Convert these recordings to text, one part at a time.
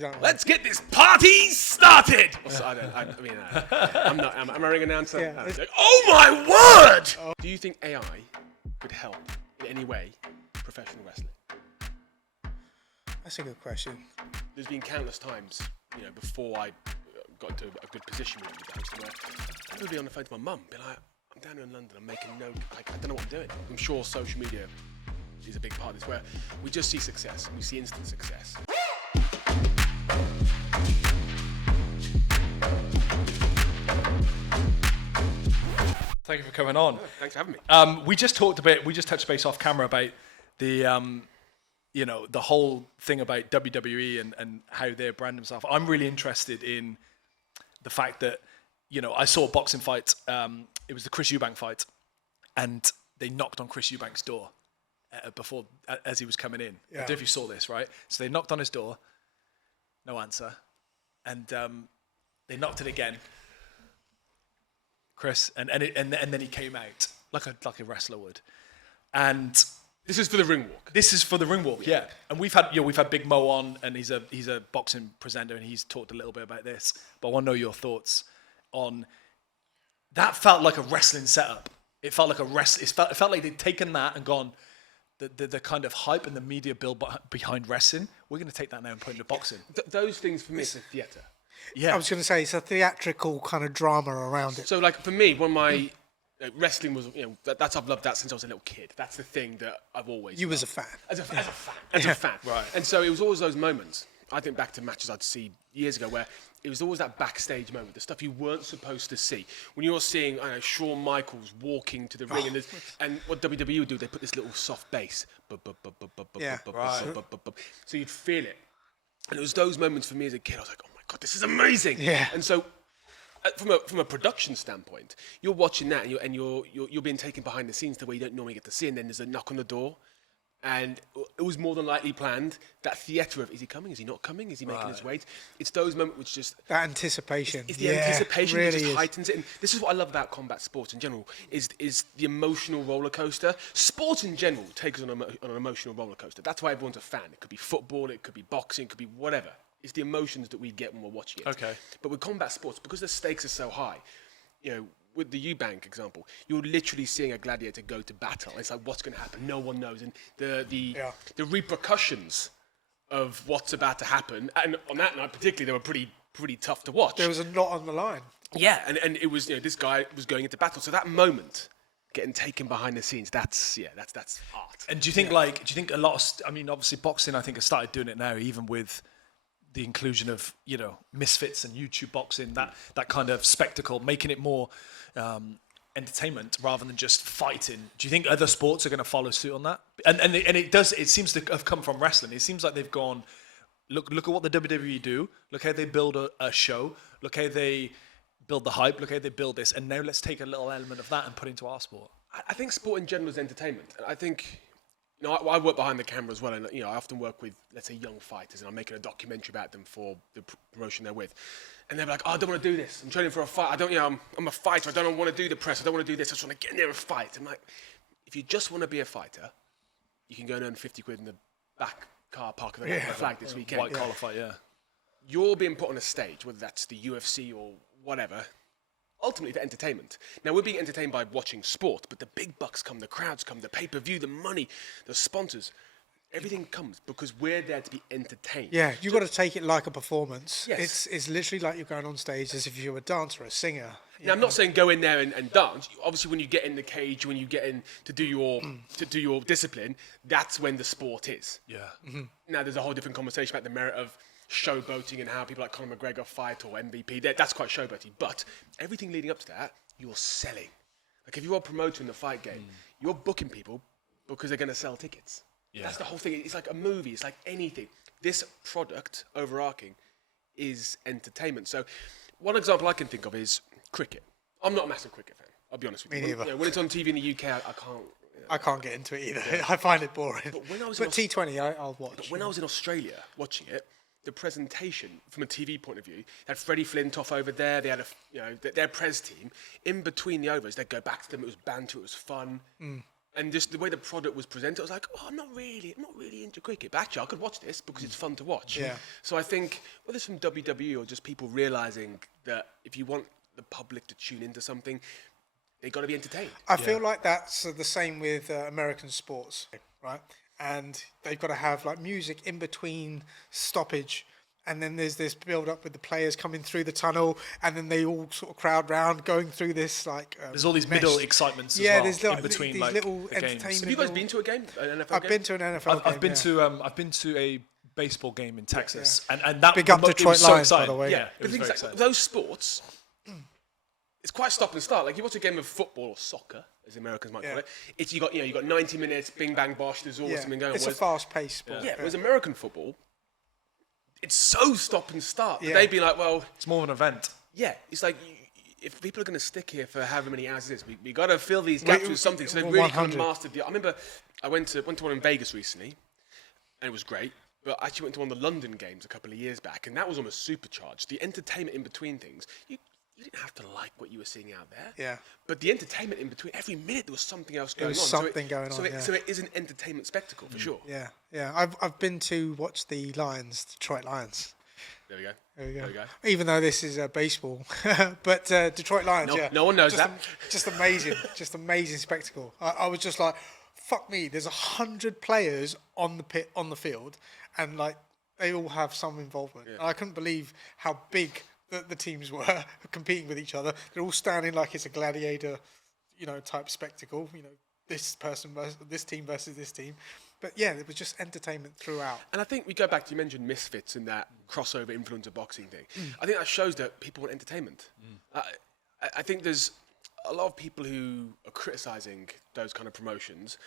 Exactly. Let's get this party started. I'm a ring announcer. Yeah. Like, oh my word! Do you think AI could help in any way professional wrestling? That's a good question. There's been countless times, before I got into a good position with the hosting where I would be on the phone to my mum, be like, I'm down here in London, I'm making no, I don't know what I'm doing. I'm sure social media is a big part of this, where we just see success, we see instant success. Thank you for coming on. Oh, thanks for having me. We just touched base off camera about the, the whole thing about WWE and how they brand themselves. I'm really interested in the fact that, I saw a boxing fight. It was the Chris Eubank fight, and they knocked on Chris Eubank's door before as he was coming in. Yeah. I don't know if you saw this, right? So they knocked on his door, no answer, and they knocked it again. Chris, and then he came out like a wrestler would, and This is for the ring walk. this is for the ring walk, yeah. And we've had Big Mo on, and he's a boxing presenter, and he's talked a little bit about this. But I want to know your thoughts on that. Felt like a wrestling setup. It felt like it felt like they'd taken that and gone the kind of hype and the media build behind wrestling. We're going to take that now and put it into boxing. Those things for me is a theatre. Yeah, I was going to say it's a theatrical kind of drama around it. So, like, for me, when my wrestling was, I've loved that since I was a little kid. That's the thing that I've always You loved. was a fan. As a fan. Right. And so it was always those moments. I think back to matches I'd see years ago where it was always that backstage moment, the stuff you weren't supposed to see. When you're seeing, Shawn Michaels walking to the ring, and what WWE would do, they put this little soft bass. Yeah. So you'd feel it. And it was those moments for me as a kid, I was like, oh my God, this is amazing. Yeah. And so from a production standpoint, you're watching that and you're being taken behind the scenes the way you don't normally get to see, and then there's a knock on the door. And it was more than likely planned. That theatre of, is he coming? Is he not coming? Is he making his way? It's those moments which just... That anticipation. It's the anticipation really that just is. heightens it. And this is what I love about combat sports in general, is the emotional roller coaster. Sports in general takes us on an emotional roller coaster. That's why everyone's a fan. It could be football, it could be boxing, it could be whatever. It's the emotions that we get when we're watching it. Okay. But with combat sports, because the stakes are so high, with the Eubank example, you're literally seeing a gladiator go to battle. It's like, what's going to happen? No one knows. And the repercussions of what's about to happen, and on that night particularly, they were pretty tough to watch. There was a lot on the line. Yeah, and it was, this guy was going into battle. So that moment, getting taken behind the scenes, that's art. And do you think a lot of, obviously boxing, I think has started doing it now, even with the inclusion of, misfits and YouTube boxing, that kind of spectacle, making it more entertainment rather than just fighting. Do you think other sports are going to follow suit on that? And it seems to have come from wrestling. It seems like they've gone, look at what the WWE do. Look how they build a show. Look how they build the hype. Look how they build this. And now let's take a little element of that and put it into our sport. I think sport in general is entertainment. I think... I work behind the camera as well, and I often work with, let's say, young fighters, and I'm making a documentary about them for the promotion they're with. And they're like, I don't want to do this. I'm training for a fight. I'm a fighter. I don't want to do the press. I don't want to do this. I just want to get in there and fight. I'm like, if you just want to be a fighter, you can go and earn 50 quid in the back car park of the flag this weekend. White collar fight, yeah. You're being put on a stage, whether that's the UFC or whatever, ultimately for entertainment. Now, we're being entertained by watching sport, but the big bucks come, the crowds come, the pay-per-view, the money, the sponsors. Everything comes because we're there to be entertained. Yeah, you've got to take it like a performance. Yes. It's literally like you're going on stage as if you were a dancer or a singer. Now, I'm not saying go in there and dance. Obviously, when you get in the cage, when you get in to do your discipline, that's when the sport is. Yeah. Mm-hmm. Now, there's a whole different conversation about the merit of showboating and how people like Conor McGregor fight or MVP. That's quite showboaty. But everything leading up to that, you're selling. Like, if you're a promoter in the fight game, you're booking people because they're going to sell tickets. Yeah. That's the whole thing. It's like a movie. It's like anything. This product, overarching, is entertainment. So one example I can think of is cricket. I'm not a massive cricket fan. I'll be honest with you. Me neither. When it's on TV in the UK, I can't... I can't get into it either. Yeah. I find it boring. But when I was T20, I'll watch. But when I was in Australia watching it, the presentation from a TV point of view, they had Freddie Flintoff over there. They had their press team. In between the overs, they'd go back to them. It was banter. It was fun. And just the way the product was presented, I was like, oh, I'm not really into cricket. But actually, I could watch this because it's fun to watch. Yeah. So I think, whether it's from WWE or just people realizing that if you want the public to tune into something, they got to be entertained. I feel like that's the same with American sports, right? And they've got to have like music in between stoppage. And then there's this build up with the players coming through the tunnel, and then they all sort of crowd round, going through this like. There's all these middle excitements as yeah, well, there's like, in between these like little the games. entertainment. Have you guys been to a game? An NFL I've game? been to an NFL game. I've been to a baseball game in Texas, and that Big up it was Detroit so Lions, by the exciting. way. Yeah, The it was thing very is, like, exciting. those sports, it's quite stop and start. Like you watch a game of football or soccer, as the Americans might call it. It's you got 90 minutes, bing bang bosh. There's always something going on. It's a fast-paced sport. Yeah, whereas American football, it's so stop and start. Yeah. They'd be like, well, It's more of an event. yeah, it's like if people are going to stick here for however many hours it is, we got to fill these gaps with something. So they really kind of 100. mastered the. I remember I went to one in Vegas recently, and it was great. But I actually went to one of the London games a couple of years back, and that was almost supercharged. The entertainment in between things, you didn't have to like what you were seeing out there. Yeah. But the entertainment in between, every minute there was something else going on. was something going so on, yeah. So it is an entertainment spectacle for sure. Yeah. I've been to watch the Lions, Detroit Lions. There we go. There we go. There we go. Even though this is baseball, but Detroit Lions, No one knows just that. Just amazing, just amazing spectacle. I was just like, fuck me. There's 100 players on the field, and like they all have some involvement. And I couldn't believe how big the teams were competing with each other. They're all standing like it's a gladiator, type spectacle. This person versus this team versus this team. But yeah, it was just entertainment throughout. And I think we go back to, you mentioned misfits and that crossover influence of boxing thing. I think that shows that people want entertainment. I think there's a lot of people who are criticising those kind of promotions.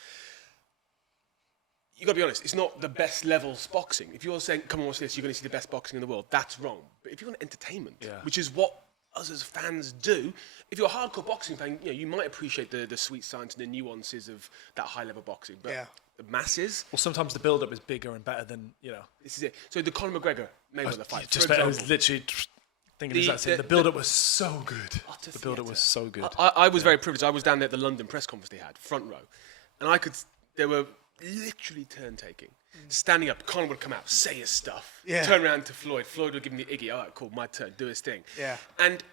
You got to be honest, it's not the best levels boxing. If you're saying, come on, watch this, you're going to see the best boxing in the world, that's wrong. But if you want entertainment, which is what us as fans do, if you're a hardcore boxing fan, you might appreciate the sweet science and the nuances of that high-level boxing. But the masses... Well, sometimes the build-up is bigger and better than, This is it. So the Conor McGregor Mayweather fight, Just for I was example, literally thinking the exact same. The build-up was so good. utter The build-up theatre. was so good. I was very privileged. I was down there at the London press conference they had, front row. And they were literally turn-taking. Standing up, Conor would come out, say his stuff, turn around to Floyd. Floyd would give him the Iggy, all right, cool, my turn, do his thing. Yeah. And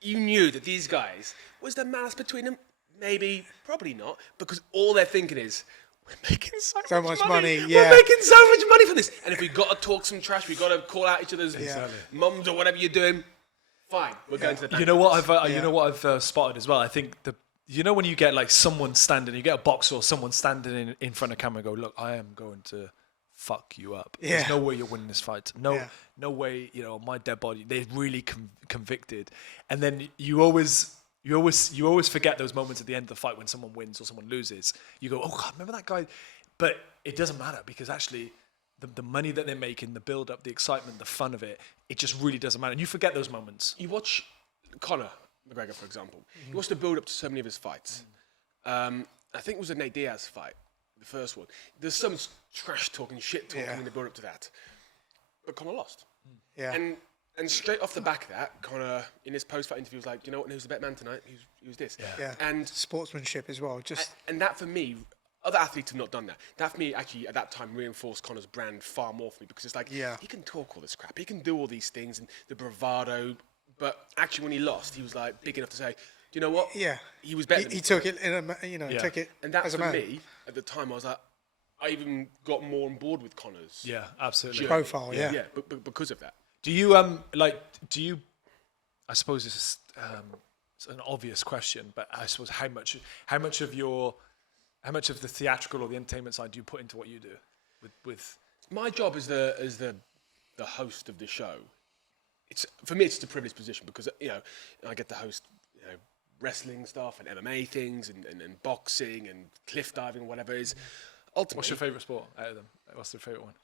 you knew that these guys, was there malice between them? Maybe, probably not, because all they're thinking is, we're making so much money. Yeah. We're making so much money for this. And if we got to talk some trash, we got to call out each other's mums or whatever you're doing, fine, we're going to the bank. You know what I've spotted as well. I think when you get like someone standing, you get a boxer or someone standing in front of camera and go, look, I am going to fuck you up. Yeah. There's no way you're winning this fight. No way, my dead body. They're really convicted. And then you always forget those moments at the end of the fight when someone wins or someone loses. You go, oh God, remember that guy? But it doesn't matter because actually the money that they're making, the build up, the excitement, the fun of it, it just really doesn't matter. And you forget those moments. You watch Conor McGregor, for example. You watch the build up to so many of his fights. I think it was a Nate Diaz fight, the first one. There's so much trash talking, shit talking in the build up to that. But Conor lost. Yeah. And straight off the back of that, Conor, in his post-fight interview, was like, you know what, who's the better man tonight? He was this. Yeah. And Sportsmanship as well. and that for me, other athletes have not done that. That for me, actually, at that time, reinforced Conor's brand far more for me because it's like, he can talk all this crap, he can do all these things and the bravado, but actually when he lost, he was like big enough to say, do you know what? Yeah. He was better than He me. took it took it And that as a for man. me, at the time, I was like, I even got more on board with Conor's Yeah, absolutely. Profile, yeah. but because of that. Do you I suppose it's an obvious question, but I suppose how much of the theatrical or the entertainment side do you put into what you do with My job as the host of the show, for me it's a privileged position because I get to host wrestling stuff and MMA things and boxing and cliff diving and whatever it is. Ultimately, what's your favourite sport out of them? What's the favourite one?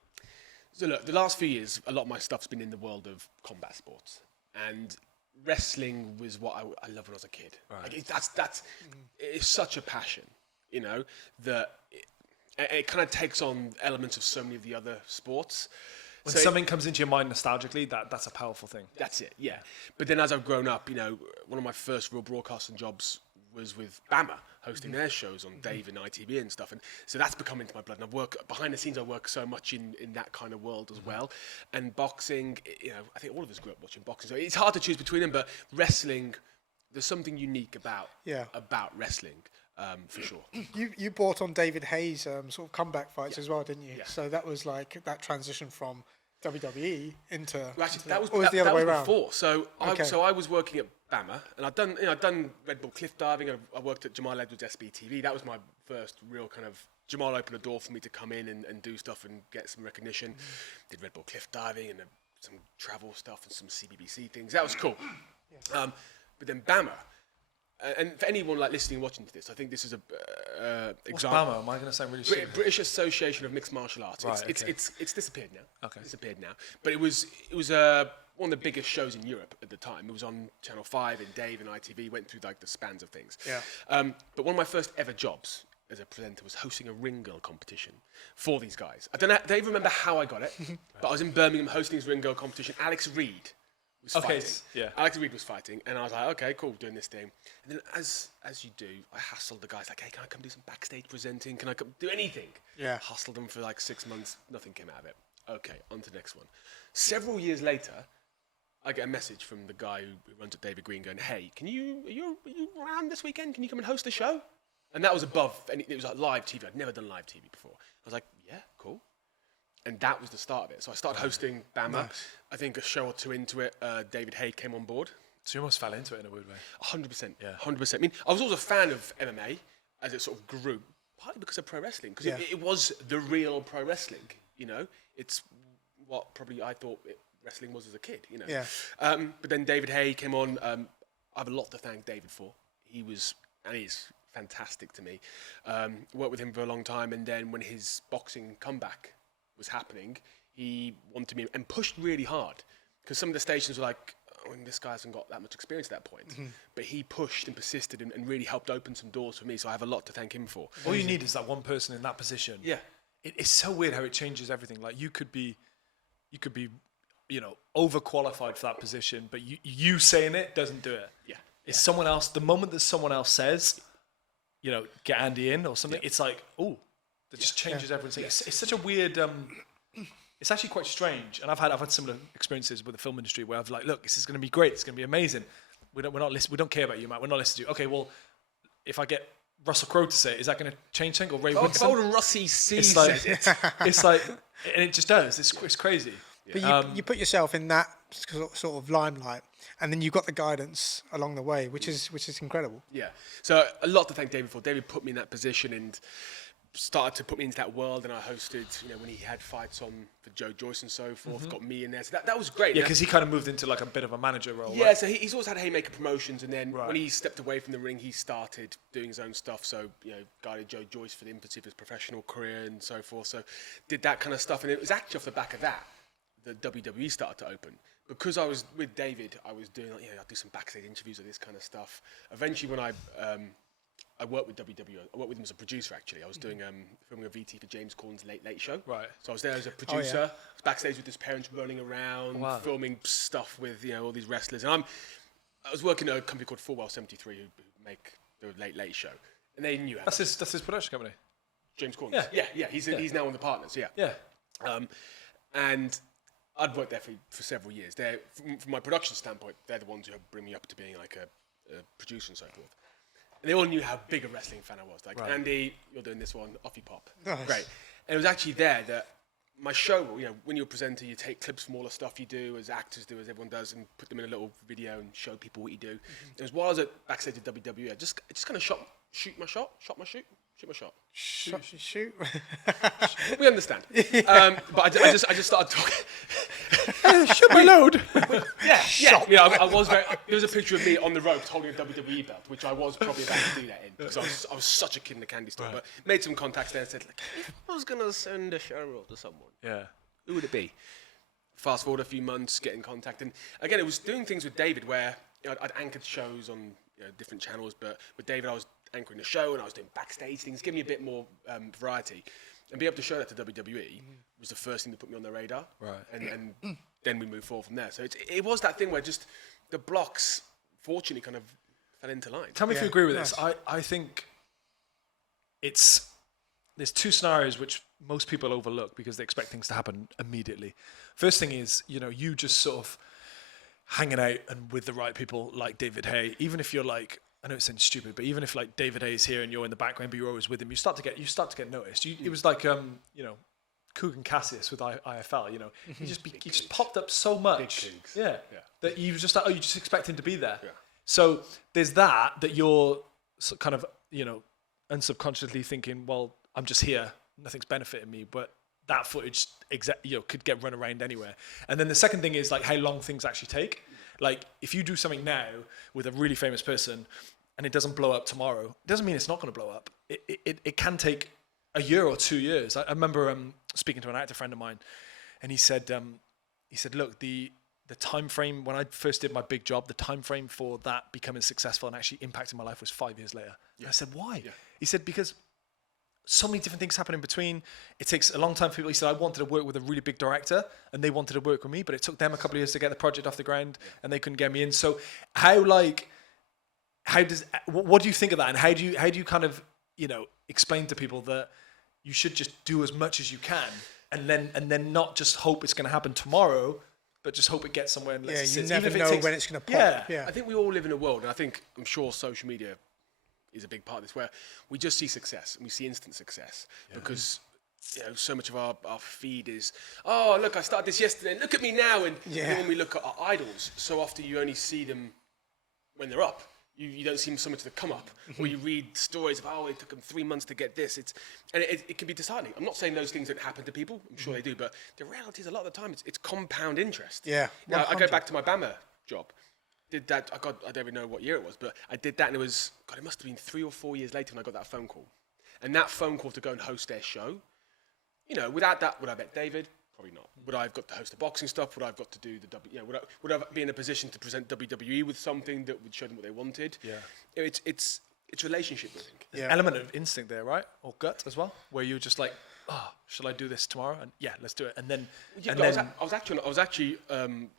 So look, the last few years, a lot of my stuff's been in the world of combat sports, and wrestling was what I loved when I was a kid. Right. Like it's such a passion, that it kind of takes on elements of so many of the other sports. When So something comes into your mind nostalgically, that's a powerful thing. that's it, yeah. But then as I've grown up, one of my first real broadcasting jobs was with Bama hosting their shows on Dave and ITV and stuff, and so that's become into my blood. And I work behind the scenes. I work so much in that kind of world as well. And boxing, I think all of us grew up watching boxing, so it's hard to choose between them. But wrestling, there's something unique about wrestling. For sure. You brought on David Hayes' sort of comeback fights as well, didn't you? Yeah. So that was like that transition from WWE into. Well, actually, that was the other way around. before. So I was working at Bama, and I'd done Red Bull cliff diving. I worked at Jamal Edwards SBTV. That was my first real kind of. Jamal opened a door for me to come in and do stuff and get some recognition. Did Red Bull cliff diving and some travel stuff and some CBBC things. That was cool. But then Bama. And for anyone like listening and watching to this, I think this is a example. What's BAMA? Am I going to sound really stupid? British Association of Mixed Martial Arts. Right, it's disappeared now. Okay. It's disappeared now. But it was one of the biggest shows in Europe at the time. It was on Channel 5 and Dave and ITV. Went through like the spans of things. Yeah. But one of my first ever jobs as a presenter was hosting a ring girl competition for these guys. I don't even remember how I got it, but I was in Birmingham hosting this ring girl competition. Alex Reed was fighting. Yeah. Alex Reed was fighting, and I was like, okay, cool, doing this thing. And then as you do, I hassled the guys like, hey, can I come do some backstage presenting? Can I come do anything? Yeah. Hustled them for like 6 months. Nothing came out of it. Okay, on to the next one. Several years later, I get a message from the guy who runs at David Green going, hey, are you around this weekend? Can you come and host the show? And that was above, it was like live TV. I'd never done live TV before. I was like, yeah, cool. And that was the start of it. So I started hosting Bama. Nice. I think a show or two into it, David Hay came on board. So you almost fell into it in a weird way. 100%. Yeah. 100%. I mean, I was always a fan of MMA as it sort of grew, partly because of pro wrestling, because it was the real pro wrestling, It's what probably I thought wrestling was as a kid, Yeah. But then David Hay came on. I have a lot to thank David for. He's fantastic to me. Worked with him for a long time, and then when his boxing comeback was happening, he wanted me and pushed really hard, because some of the stations were like, this guy hasn't got that much experience at that point. But he pushed and persisted and really helped open some doors for me, so I have a lot to thank him for. All you need is that one person in that position. Yeah. It's so weird how it changes everything. Like you could be overqualified for that position, but you saying it doesn't do it. Yeah. It's someone else. The moment that someone else says, get Andy in or something, it's like, that just changes everything. It's such a weird. It's actually quite strange, and I've had similar experiences with the film industry where I've like, look, this is going to be great. It's going to be amazing. We don't care about you, Matt. We're not listening to you. Okay, well, if I get Russell Crowe to say it, is that going to change things? Or Ray Winston? Golden Rossi C It's like, says it. it's like, and it just does. It's crazy. But you put yourself in that sort of limelight, and then you got the guidance along the way, which is incredible. Yeah. So a lot to thank David for. David put me in that position and started to put me into that world, and I hosted, when he had fights on for Joe Joyce and so forth, got me in there. So that was great. Yeah, because he kind of moved into like a bit of a manager role. Yeah, right? so he's always had Haymaker Promotions, and then when he stepped away from the ring, he started doing his own stuff. So, guided Joe Joyce for the infancy of his professional career and so forth. So did that kind of stuff, and it was actually off the back of that the WWE started to open. Because I was with David, I was doing I'd do some backstage interviews of this kind of stuff. Eventually, when I worked with WWE. I worked with him as a producer, actually. I was doing filming a VT for James Corden's Late Late Show. Right. So I was there as a producer. I was backstage with his parents running around, filming stuff with all these wrestlers. And I was working at a company called Fullwell 73 who make the Late Late Show, and they knew. That's his production company. James Corden. Yeah. He's now one of the partners. Yeah. And I'd worked there for several years. From my production standpoint, they're the ones who bring me up to being like a producer and so forth. And they all knew how big a wrestling fan I was. Like, Andy, you're doing this one, off you pop. Nice. Great. And it was actually there that my show, when you're a presenter, you take clips from all the stuff you do, as actors do, as everyone does, and put them in a little video and show people what you do. It was while I was at backstage at WWE, I just kind of shoot my shot. Shoot. We understand. But I just started talking. Shoot my load. Yeah. I was very. There was a picture of me on the ropes holding a WWE belt, which I was probably about to do that in, because I was such a kid in the candy store. But made some contacts there and said, like, if I was gonna send a show reel to someone, who would it be? Fast forward a few months, get in contact, and again, it was doing things with David where I'd anchored shows on different channels, but with David, I was anchoring the show and I was doing backstage things, giving me a bit more variety, and be able to show that to WWE was the first thing that put me on the radar. Right. And then we moved forward from there. So it was that thing where just the blocks, fortunately, kind of fell into line. Tell me if you agree with this. I think there's two scenarios which most people overlook because they expect things to happen immediately. First thing is, you just sort of hanging out and with the right people like David Hay, even if you're like, I know it sounds stupid, but even if like David Hay is here and you're in the background, but you're always with him, you start to get noticed. It was like, Kugan Cassius with IFL, he just popped up so much. That you just you just expect him to be there. Yeah. So there's that you're kind of, unsubconsciously thinking, well, I'm just here, nothing's benefiting me, but that footage could get run around anywhere. And then the second thing is like how long things actually take. Like if you do something now with a really famous person and it doesn't blow up tomorrow, it doesn't mean it's not going to blow up. It can take a year or 2 years. I remember speaking to an actor friend of mine, and he said, look, the time frame when I first did my big job, the time frame for that becoming successful and actually impacting my life was 5 years later. Yeah. And I said, why? Yeah. He said, because so many different things happen in between. It takes a long time for people. He said, I wanted to work with a really big director and they wanted to work with me, but it took them a couple of years to get the project off the ground and they couldn't get me in. So what do you think of that? And how do you kind of, explain to people that you should just do as much as you can and then not just hope it's going to happen tomorrow, but just hope it gets somewhere and lets it sit. You never know when it's going to pop. Yeah. I think we all live in a world, and I'm sure social media is a big part of this, where we just see success and we see instant success because so much of our feed is, oh, look, I started this yesterday and look at me now. And when we look at our idols, so often you only see them when they're up. You don't see so much of the come up, or you read stories of, oh, it took them 3 months to get this. It can be disheartening. I'm not saying those things don't happen to people. I'm sure they do, but the reality is a lot of the time it's compound interest. Yeah. Now, I go back to my BAMA job. Did that, I don't even know what year it was, but I did that and it must have been 3 or 4 years later when I got that phone call. And that phone call to go and host their show, without that, would I bet David? Probably not. Would I have got to host the boxing stuff? Would I have got to do the would I be in a position to present WWE with something that would show them what they wanted? Yeah. It's relationship building. There's an element of instinct there, right? Or gut as well, where you're just like, oh, shall I do this tomorrow? And yeah, let's do it. And then, I was actually on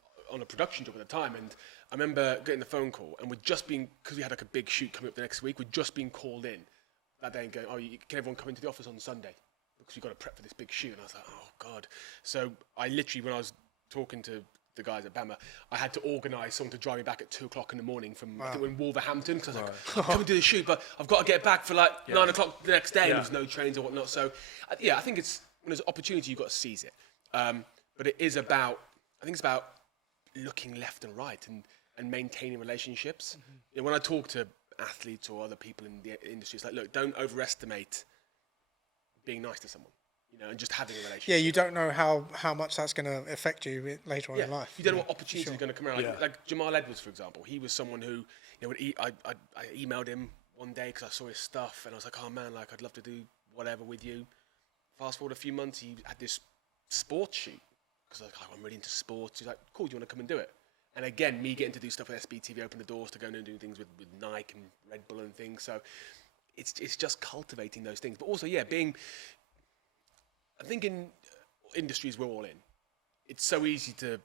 a production job at the time, and I remember getting the phone call, and we'd just been, because we had like a big shoot coming up the next week, we'd just been called in that day and going, oh, can everyone come into the office on Sunday? Because we've got to prep for this big shoot. And I was like, oh, God. So I literally, when I was talking to the guys at BAMA, I had to organise someone to drive me back at 2 o'clock in the morning from I think in Wolverhampton, because I was like, I'm coming to the shoot, but I've got to get back for like 9 o'clock the next day, and there's no trains or whatnot. So, I think when there's an opportunity, you've got to seize it. But it is about, I think it's about looking left and right and maintaining relationships. Mm-hmm. When I talk to athletes or other people in the industry, it's like, look, don't overestimate being nice to someone, and just having a relationship. Yeah, you don't know how much that's going to affect you later on in life. You don't know what opportunities are going to come around. Like Jamal Edwards, for example, he was someone who, I emailed him one day because I saw his stuff and I was like, oh man, like I'd love to do whatever with you. Fast forward a few months, he had this sports shoot because I was like, I'm really into sports. He's like, cool, do you want to come and do it? And again, me getting to do stuff with SBTV opened the doors to go and do things with Nike and Red Bull and things. So it's just cultivating those things. But also, I think in industries we're all in, it's so easy there's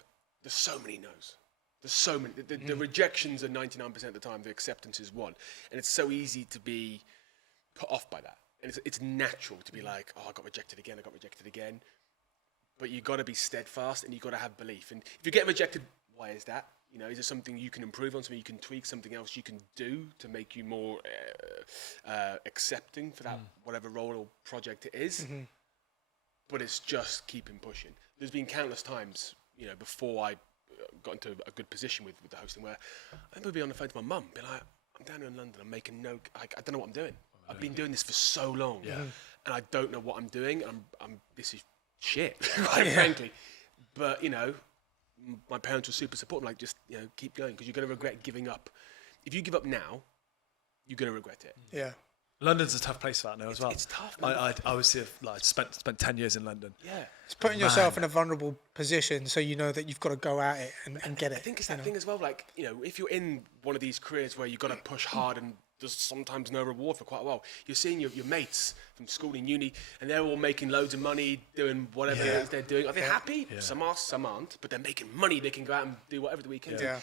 so many no's. There's so many, the rejections are 99% of the time, the acceptance is 1. And it's so easy to be put off by that. And it's natural to be like, oh, I got rejected again. But you've got to be steadfast and you've got to have belief. And if you get rejected, why is that? Is there something you can improve on, something you can tweak, something else you can do to make you more accepting for that whatever role or project it is? Mm-hmm. But it's just keeping pushing. There's been countless times, before I got into a good position with the hosting, where I remember being on the phone to my mum, being like, I'm down here in London, I'm making I don't know what I'm doing. I've been doing this for so long, and I don't know what I'm doing. This is shit, quite frankly. But my parents were super supportive, like just keep going because you're going to regret giving up. If you give up now, you're going to regret it. Yeah. London's a tough place for that now as well. It's tough. I was here, spent 10 years in London. Yeah. It's putting yourself in a vulnerable position so you know that you've got to go at it and get it. I think it's that thing as well, like, if you're in one of these careers where you've got to push hard and there's sometimes no reward for quite a while, you're seeing your mates from school and uni and they're all making loads of money doing whatever it is they're doing. Are they happy? Yeah. Some are, some aren't, but they're making money. They can go out and do whatever the weekend. Yeah.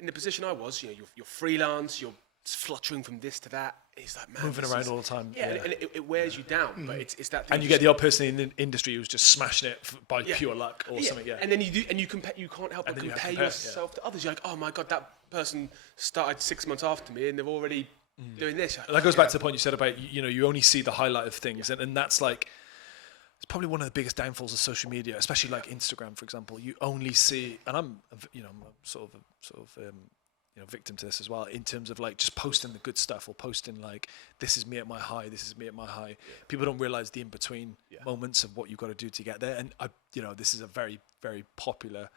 in the position I was, you're freelance, you're fluttering from this to that. It's like, man, moving around all the time. Yeah, and it wears you down. But it's that thing. And you get the odd person in the industry who's just smashing it by pure luck or something. Yeah. And then you can't help but compare yourself to others. You're like, oh my god, that person started 6 months after me, and they're already doing this. That goes back to the point you said about you only see the highlight of things, and that's like it's probably one of the biggest downfalls of social media, especially like Instagram, for example. You only see, and I'm sort of victim to this as well, in terms of like just posting the good stuff or posting like, this is me at my high, this is me at my high. People don't realize the in-between moments of what you've got to do to get there. And this is a very, very popular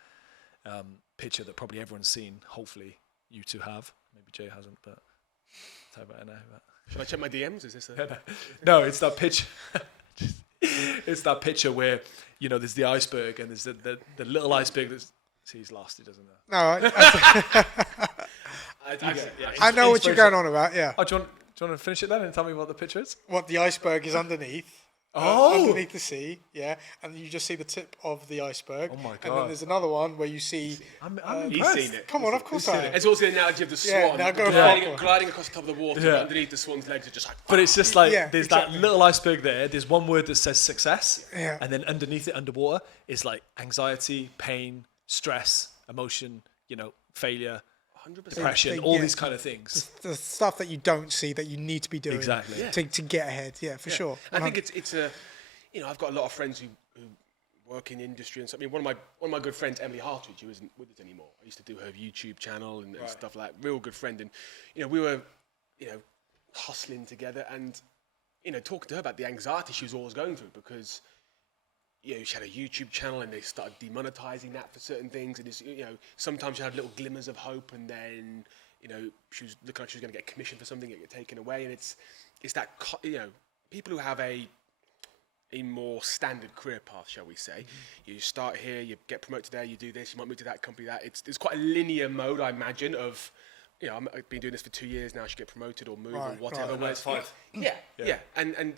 picture that probably everyone's seen. Hopefully you two have. Maybe Jay hasn't, but I'll tell you about it now. Should I check my DMs? Is this No, it's that picture. It's that picture where, there's the iceberg and there's the little iceberg that's, see, he's lost, he doesn't know. No, I I know what you're going on about, yeah. Oh, do you want to finish it then and tell me what the picture is? What the iceberg is underneath. Oh! Underneath the sea, yeah. And you just see the tip of the iceberg. Oh, my God. And then there's another one where you see... I'm He's impressed. seen it. Come on, of course I have. It's also the analogy of the Yeah, swan now go gliding across the top of the water, but underneath the swan's legs are just like... But it's just like, there's exactly. that little iceberg there. There's one word that says success. Yeah. And then underneath it, underwater, is like anxiety, pain, stress, emotion, failure, 100%. depression, all these kind of things. The stuff that you don't see that you need to be doing Exactly. to get ahead, for sure. I think it's a... I've got a lot of friends who work in industry and stuff. I mean, one of my good friends, Emily Hartridge, who isn't with us anymore. I used to do her YouTube channel and stuff like that. Real good friend. And, we were, hustling together and, talking to her about the anxiety she was always going through because, she had a YouTube channel and they started demonetizing that for certain things. And, it's, sometimes she had little glimmers of hope and then, she was looking like she was going to get commission for something, get taken away. And it's that, people who have a more standard career path, shall we say. You start here, you get promoted there, you do this, you might move to that company, that. It's quite a linear mode, I imagine, of, I've been doing this for 2 years now, I should get promoted or move or whatever. That's 5. Yeah. And I'm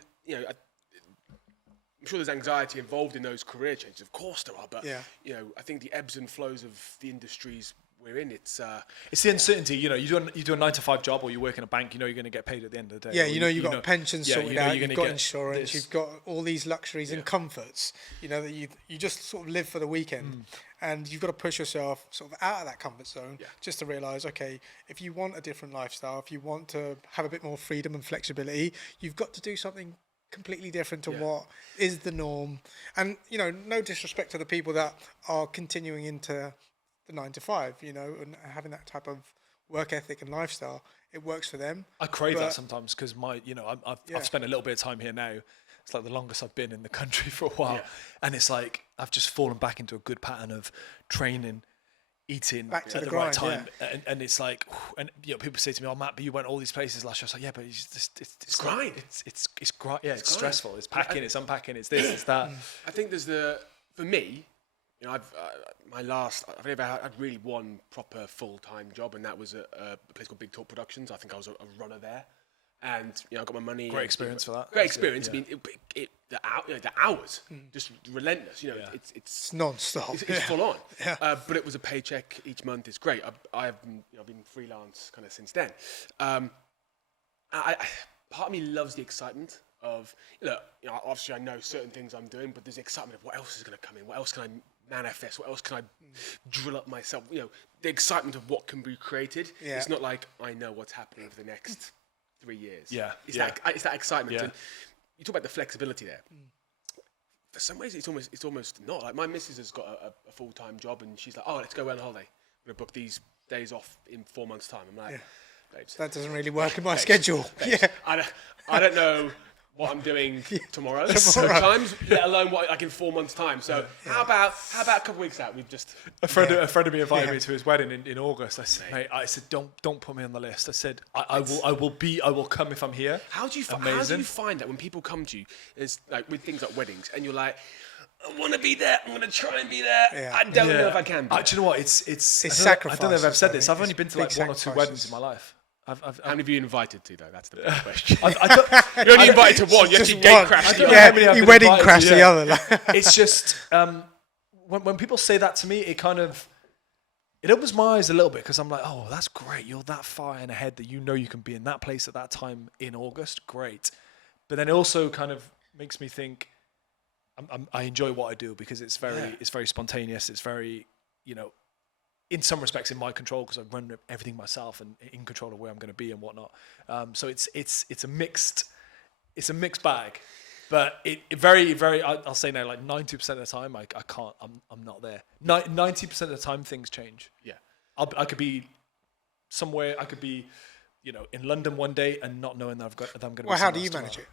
sure there's anxiety involved in those career changes. Of course there are, but, I think the ebbs and flows of the industries we're in, it's the uncertainty. You do a 9-to-5 job or you work in a bank. You're going to get paid at the end of the day. Yeah, you've got pensions sorted out. You've got insurance. This. You've got all these luxuries and comforts. That you just sort of live for the weekend, and you've got to push yourself sort of out of that comfort zone just to realise, okay, if you want a different lifestyle, if you want to have a bit more freedom and flexibility, you've got to do something completely different to what is the norm. And no disrespect to the people that are continuing into the 9-to-5, and having that type of work ethic and lifestyle, it works for them. I crave that sometimes because I've spent a little bit of time here now. It's like the longest I've been in the country for a while, and it's like I've just fallen back into a good pattern of training, eating back to at the right grind, time, and it's like, and people say to me, "Oh, Matt, but you went all these places last year." I was like, "Yeah, but it's grind. It's grind. Yeah, it's stressful. It's packing. It's unpacking. It's this. It's that." I think there's for me. I've never had really one proper full-time job, and that was a place called Big Talk Productions. I think I was a runner there, and I got my money. Great experience for that. Great experience. Yeah. I mean, the hours just relentless. It's non-stop. It's full on. Yeah. But it was a paycheck each month. It's great. I've been freelance kind of since then. Part of me loves the excitement of obviously I know certain things I'm doing, but there's the excitement of what else is going to come in. What else can I manifest? What else can I drill up myself? The excitement of what can be created. Yeah. It's not like I know what's happening for the next 3 years. Yeah. It's that excitement. Yeah. And you talk about the flexibility there. For some ways, it's almost not. Like my missus has got a full-time job, and she's like, "Oh, let's go away on holiday. I'm gonna book these days off in 4 months' time." I'm like, babes, that doesn't really work in my schedule. Babes, yeah. I don't know what I'm doing tomorrow. Sometimes, let alone what like in 4 months' time. So how about a couple of weeks out? We've just a friend of me invited me to his wedding in August. I said, mate, don't put me on the list. I said, I will come if I'm here. How do you find that when people come to you, it's like with things like weddings, and you're like, I want to be there. I'm going to try and be there. Yeah. I don't know if I can. Do you know what? It's sacrifice. I don't know if I've said this. I've only been to like 1 or 2 weddings in my life. How many have you invited to, though? That's the big question. You're only invited to one. You actually gate crashed the other. Yeah, you wedding crashed the other. It's just, when people say that to me, it it opens my eyes a little bit because I'm like, oh, that's great. You're that far in ahead that you know you can be in that place at that time in August. Great. But then it also kind of makes me think I enjoy what I do because it's very spontaneous. It's very, in some respects in my control because I run everything myself and in control of where I'm going to be and whatnot. So it's a mixed bag. But it very, very, I'll say now, like 90% of the time, I can't, I'm not there. 90% of the time, things change. Yeah. I could be somewhere, I could be, in London one day and not knowing that I'm going to be. Well, how do you manage it?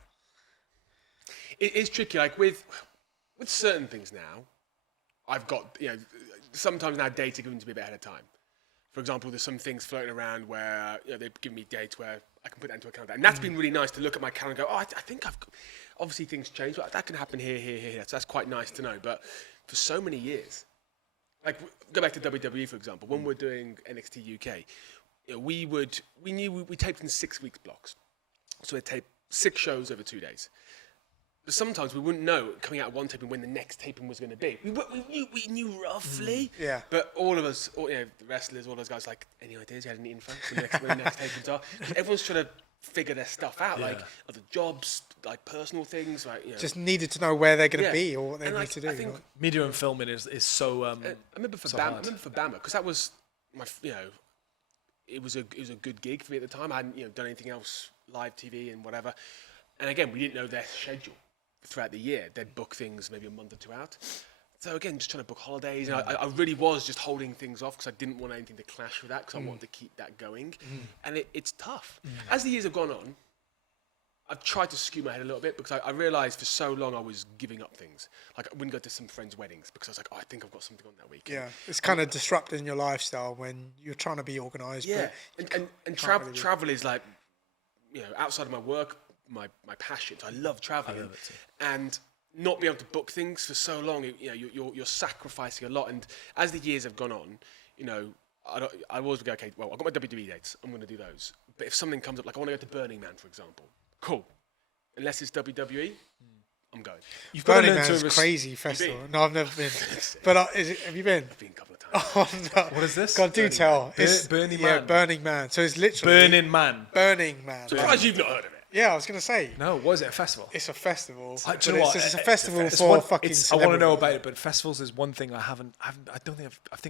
It's tricky. Like with certain things now, I've got, sometimes now dates are given to me a bit ahead of time. For example, there's some things floating around where they give me dates where I can put that into account. And that's been really nice to look at my calendar and go, I think I've got, obviously things change, but that can happen here. So that's quite nice to know. But for so many years, like go back to WWE, for example, when we're doing NXT UK, we taped in 6 weeks blocks. So we'd tape 6 shows over 2 days. But sometimes we wouldn't know coming out of one taping when the next taping was going to be. We knew roughly. Yeah. But all of us, the wrestlers, all those guys, like, any ideas? You had any info when the next tapings are? Everyone's trying to figure their stuff out, like other jobs, like personal things, like just needed to know where they're going to be or what they need to do. I think media and filming is so. I remember for Bama because that was my it was a good gig for me at the time. I hadn't done anything else, live TV and whatever. And again, we didn't know their schedule throughout the year. They'd book things maybe a month or 2 out. So again, just trying to book holidays. And I really was just holding things off because I didn't want anything to clash with that because I wanted to keep that going. And it's tough. As the years have gone on, I've tried to skew my head a little bit because I realised for so long I was giving up things. Like I wouldn't go to some friends' weddings because I was like, I think I've got something on that week. Yeah, it's kind of disrupting your lifestyle when you're trying to be organised. Yeah, and travel is like, outside of my work, my passion. So I love traveling. I love it too. And not being able to book things for so long, you're sacrificing a lot. And as the years have gone on, I always go, okay, well, I've got my WWE dates. I'm going to do those. But if something comes up, like I want to go to Burning Man, for example, cool. Unless it's WWE, I'm going. You've Burning Man's crazy festival. No, I've never been. But have you been? I've been a couple of times. Oh no! What is this? God, do tell. It's Burning Man. Yeah, Burning Man. So it's literally Burning Man. Burning Man. Surprised you've not heard of it. Yeah, I was going to say. No, was it a festival? It's a festival. Do you know what? It's a festival for fucking I want to know about it, but festivals is one thing I think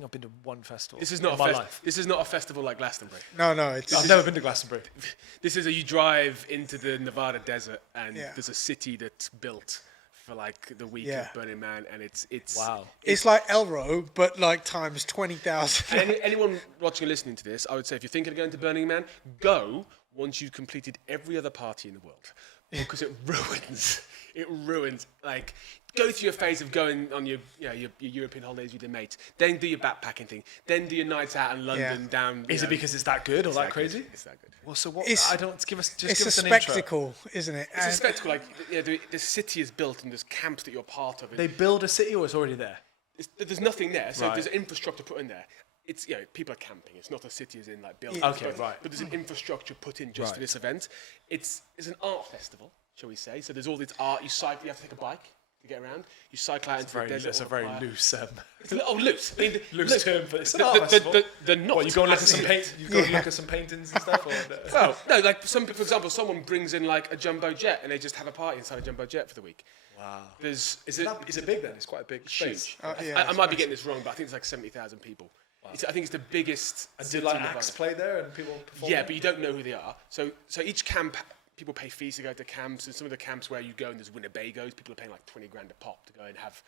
I've been to one festival. This is not my life. This is not a festival like Glastonbury. No. I've never been to Glastonbury. This is you drive into the Nevada desert and there's a city that's built for like the week of Burning Man, and it's wow. It's like Elro, but like times 20,000. Anyone watching or listening to this, I would say if you're thinking of going to Burning Man, go once you've completed every other party in the world, because it ruins. Like, go through your phase of going on your European holidays with your mates, then do your backpacking thing, then do your nights out in London down. Is it because it's that good or that crazy? Good. It's that good. Well, so what? Give us it's an a spectacle, isn't it? It's a spectacle. Like the city is built and there's camps that you're part of. They build a city or it's already there? There's nothing there, so there's infrastructure put in there. It's people are camping. It's not a city as in like buildings. Okay, right. But there's an infrastructure put in just for this event. It's an art festival, shall we say? So there's all this art. You cycle. You have to take a bike to get around. You cycle out into the desert. It's a very loose. Loose. I mean, loose term for it's an art festival. They're not. What, you go and look at some paint. You go and look at some paintings and stuff. Well, no. Like for example, someone brings in like a jumbo jet and they just have a party inside a jumbo jet for the week. Wow. Is it big then? It's quite a big space. Huge. I might be getting this wrong, but I think it's like 70,000 people. Wow. I think it's the biggest. And do like acts play there and people perform? Yeah, but you don't know who they are. So each camp, people pay fees to go to camps, and some of the camps where you go and there's Winnebagos, people are paying like 20 grand a pop to go and have.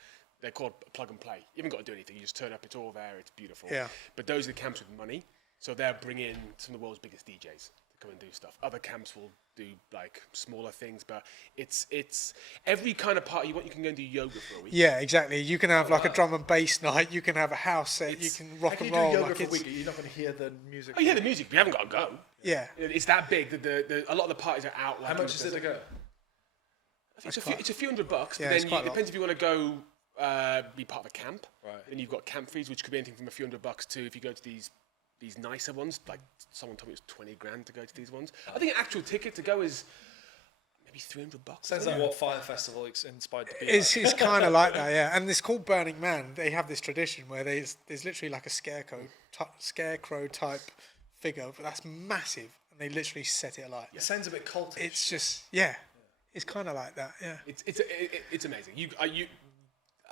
They're called plug and play. You haven't got to do anything. You just turn up. It's all there. It's beautiful. Yeah. But those are the camps with money. So they're bringing some of the world's biggest DJs to come and do stuff. Other camps will do like smaller things, but it's every kind of party you want. You can go and do yoga for a week. Yeah, exactly. You can have like a drum and bass night. You can have a house set. You can rock and roll. You do yoga for a week. You're not going to hear the music. Oh, you hear the music, but you haven't got to go. Yeah. It's that big that a lot of the parties are out. Like how much is it to go? I think it's a few $100 bucks. Yeah, but then it depends if you want to go be part of a camp. Right. Then you've got camp fees, which could be anything from a few $100 to if you go to these nicer ones. Like someone told me it was 20 grand to go to these ones. I think an actual ticket to go is maybe $300. Sounds like what Fire Festival inspired to be. It's kind of like that, yeah. And it's called Burning Man. They have this tradition where there's literally like a scarecrow type figure, but that's massive, and they literally set it alight. It sounds a bit cultish. It's just, yeah. It's kind of like that, yeah. It's amazing.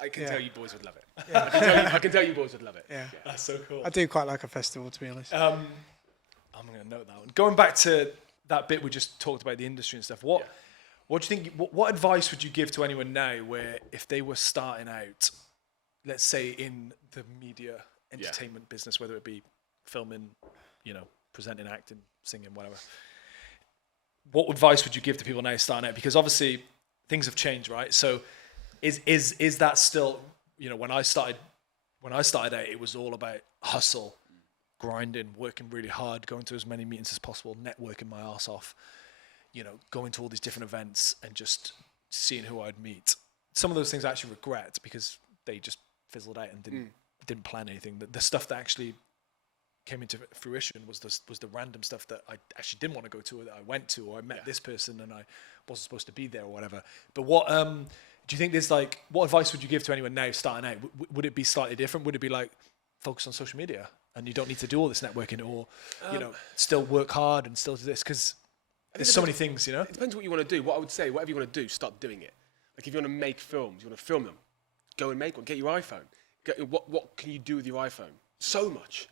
I can tell you boys would love it. Yeah. I can tell you boys would love it. Yeah. That's so cool. I do quite like a festival, to be honest. I'm going to note that one. Going back to that bit we just talked about, the industry and stuff, what do you think, what advice would you give to anyone now where if they were starting out, let's say in the media entertainment business, whether it be filming, presenting, acting, singing, whatever, what advice would you give to people now starting out? Because obviously things have changed, right? So is that still, when I started out, it was all about hustle, grinding, working really hard, going to as many meetings as possible, networking my ass off, going to all these different events and just seeing who I'd meet. Some of those things I actually regret because they just fizzled out and didn't plan anything. The stuff that actually came into fruition was the random stuff that I actually didn't want to go to, or that I went to, or I met this person and I wasn't supposed to be there or whatever. But what do you think there's what advice would you give to anyone now starting out? Would it be slightly different? Would it be like focus on social media and you don't need to do all this networking, or still work hard and still do this? Because there's so many things, It depends what you want to do. What I would say, whatever you want to do, start doing it. Like if you want to make films, you want to film them, go and make one. Get your iPhone. What can you do with your iPhone? So much.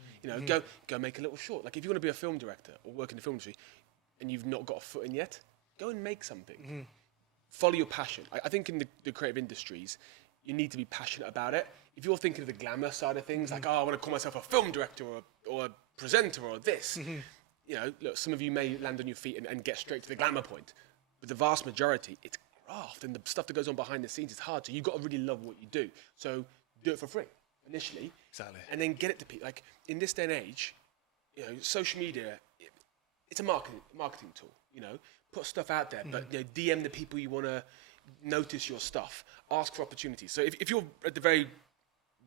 Go make a little short. Like if you want to be a film director or work in the film industry and you've not got a foot in yet, go and make something. Follow your passion. I think in the creative industries, you need to be passionate about it. If you're thinking of the glamour side of things, like, I want to call myself a film director or a presenter or this, look, some of you may land on your feet and get straight to the glamour point. But the vast majority, it's graft, and the stuff that goes on behind the scenes is hard. So you've got to really love what you do. So do it for free initially. Exactly. And then get it to people. Like in this day and age, social media, it's a marketing tool, Put stuff out there, but DM the people you want to notice your stuff. Ask for opportunities. So if you're at the very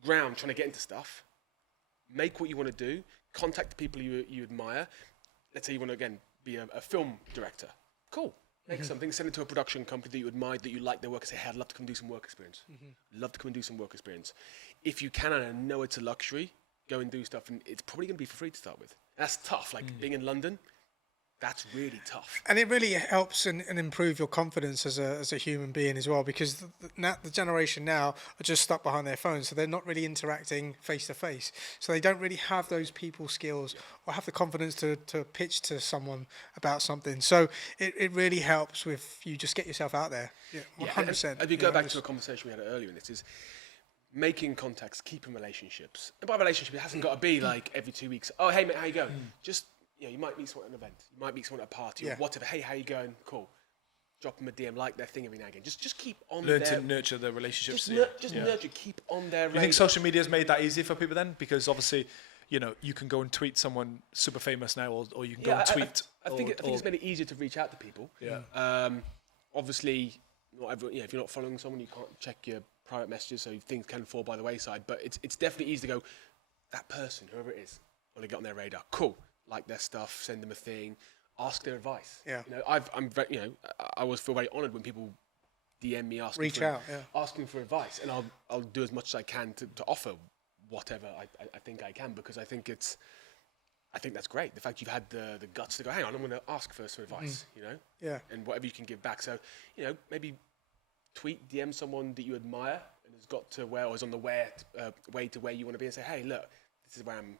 ground trying to get into stuff, make what you want to do. Contact the people you admire. Let's say you want to, again, be a film director. Cool. Make something, send it to a production company that you admire, that you like their work, and say, hey, I'd love to come and do some work experience. Love to come and do some work experience. If you can, and I know it's a luxury, go and do stuff, and it's probably going to be for free to start with. That's tough. Like being in London, that's really tough. And it really helps and improve your confidence as a human being as well, because the generation now are just stuck behind their phones, so they're not really interacting face to face. So they don't really have those people skills or have the confidence to pitch to someone about something. So it really helps with you just get yourself out there. 100%. As we go back to a conversation we had earlier in this, is making contacts, keeping relationships. And by relationship, it hasn't got to be like every 2 weeks. Oh, hey mate, how you going? Just you might meet someone at an event. You might meet someone at a party or whatever. Hey, how you going? Cool. Drop them a DM, like their thing every now and again. Just keep on Learn to nurture the relationships. Just nurture, keep on their radar. You think social media has made that easy for people then? Because obviously, you can go and tweet someone super famous now, or you can go and tweet. I think it's made it easier to reach out to people. Yeah. Obviously, not everyone, if you're not following someone, you can't check your private messages, so things can fall by the wayside. But it's definitely easy to go, that person, whoever it is, I want to get on their radar. Cool. Like their stuff, send them a thing, ask their advice. Yeah. I always feel very honoured when people DM me asking for advice, and I'll do as much as I can to offer whatever I think I can, because I think that's great. The fact you've had the guts to go, hang on, I'm going to ask for some advice, and whatever you can give back. So, maybe tweet, DM someone that you admire and has got to where, or is on the way to where you want to be, and say, hey, look, this is where I'm.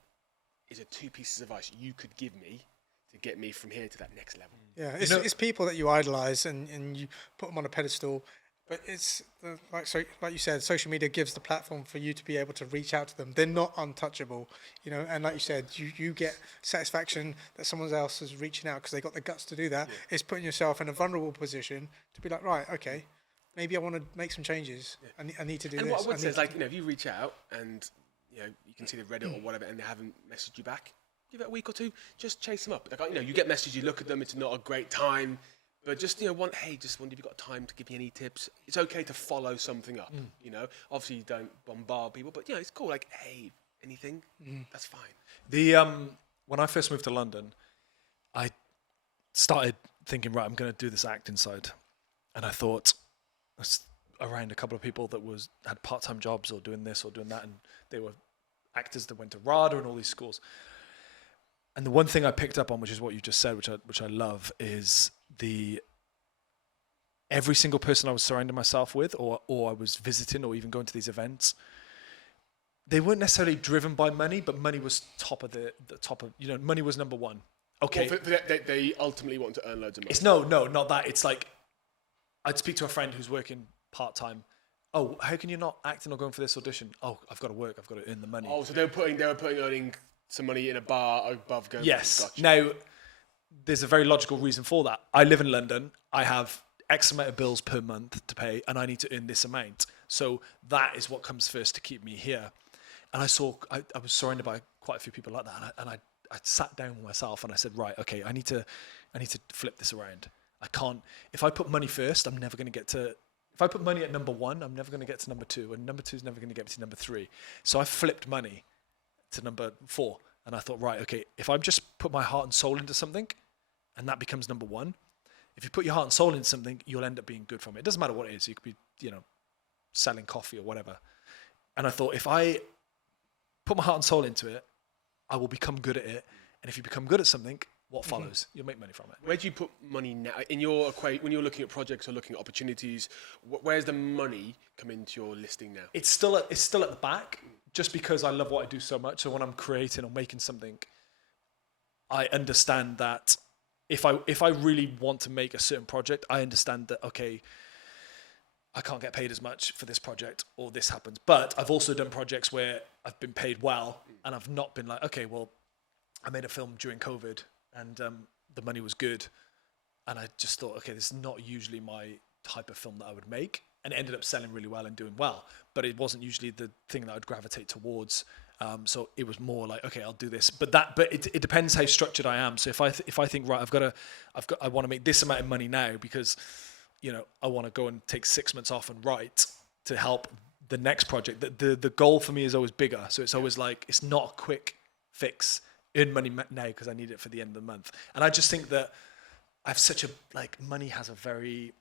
Is it 2 pieces of advice you could give me to get me from here to that next level? Yeah, it's people that you idolise and you put them on a pedestal. But it's like you said, social media gives the platform for you to be able to reach out to them. They're not untouchable, And like you said, you get satisfaction that someone else is reaching out because they got the guts to do that. Yeah. It's putting yourself in a vulnerable position to be like, right, okay, maybe I want to make some changes. Yeah. I need to do this. And what I would say is, if you reach out and you can see the Reddit or whatever, and they haven't messaged you back, give it a week or two, just chase them up. Like, you get messages, you look at them, it's not a great time, but just, just wonder if you've got time to give me any tips. It's okay to follow something up, Obviously, you don't bombard people, but, it's cool. Like, hey, anything, that's fine. When I first moved to London, I started thinking, right, I'm going to do this acting side. and I thought I was around a couple of people that had part-time jobs or doing this or doing that, and they were actors that went to RADA and all these schools. And the one thing I picked up on, which is what you just said, which I love, is every single person I was surrounding myself with, or I was visiting, or even going to these events, they weren't necessarily driven by money, but money was top of the top of, money was number one. Okay. Well, they ultimately want to earn loads of money. It's no, not that. It's like, I'd speak to a friend who's working part-time. Oh, how can you not acting or going for this audition? Oh, I've got to work. I've got to earn the money. Oh, so they were putting earning some money in a bar above going. Yes. Gotcha. Now, there's a very logical reason for that. I live in London. I have X amount of bills per month to pay, and I need to earn this amount. So that is what comes first to keep me here. And I was surrounded by quite a few people like that, and I sat down with myself and I said, right, okay, I need to flip this around. I can't. If I put money first, I'm never going to get to. If I put money at number one, I'm never going to get to number two, and number two is never going to get to number three. So I flipped money to number 4, and I thought, right, okay, if I just put my heart and soul into something, and that becomes number one. If you put your heart and soul into something, you'll end up being good from it. It doesn't matter what it is. You could be, selling coffee or whatever. And I thought, if I put my heart and soul into it, I will become good at it. And if you become good at something, what follows? You'll make money from it. Where do you put money now in your equation when you're looking at projects or looking at opportunities? Where's the money come into your listing now? It's still at the back, just because I love what I do so much. So when I'm creating or making something, I understand that if I really want to make a certain project, I understand that, okay, I can't get paid as much for this project, or this happens. But I've also done projects where I've been paid well, and I've not been like, okay, well, I made a film during COVID, and the money was good, and I just thought, okay, this is not usually my type of film that I would make, and it ended up selling really well and doing well, but it wasn't usually the thing that I'd gravitate towards. So it was more like, okay, I'll do this, but it depends how structured I am. So if I think, right, I want to make this amount of money now because, I want to go and take 6 months off and write to help the next project. The goal for me is always bigger. So it's always like, it's not a quick fix. Earn money now because I need it for the end of the month. And I just think that I have such a, money has a very,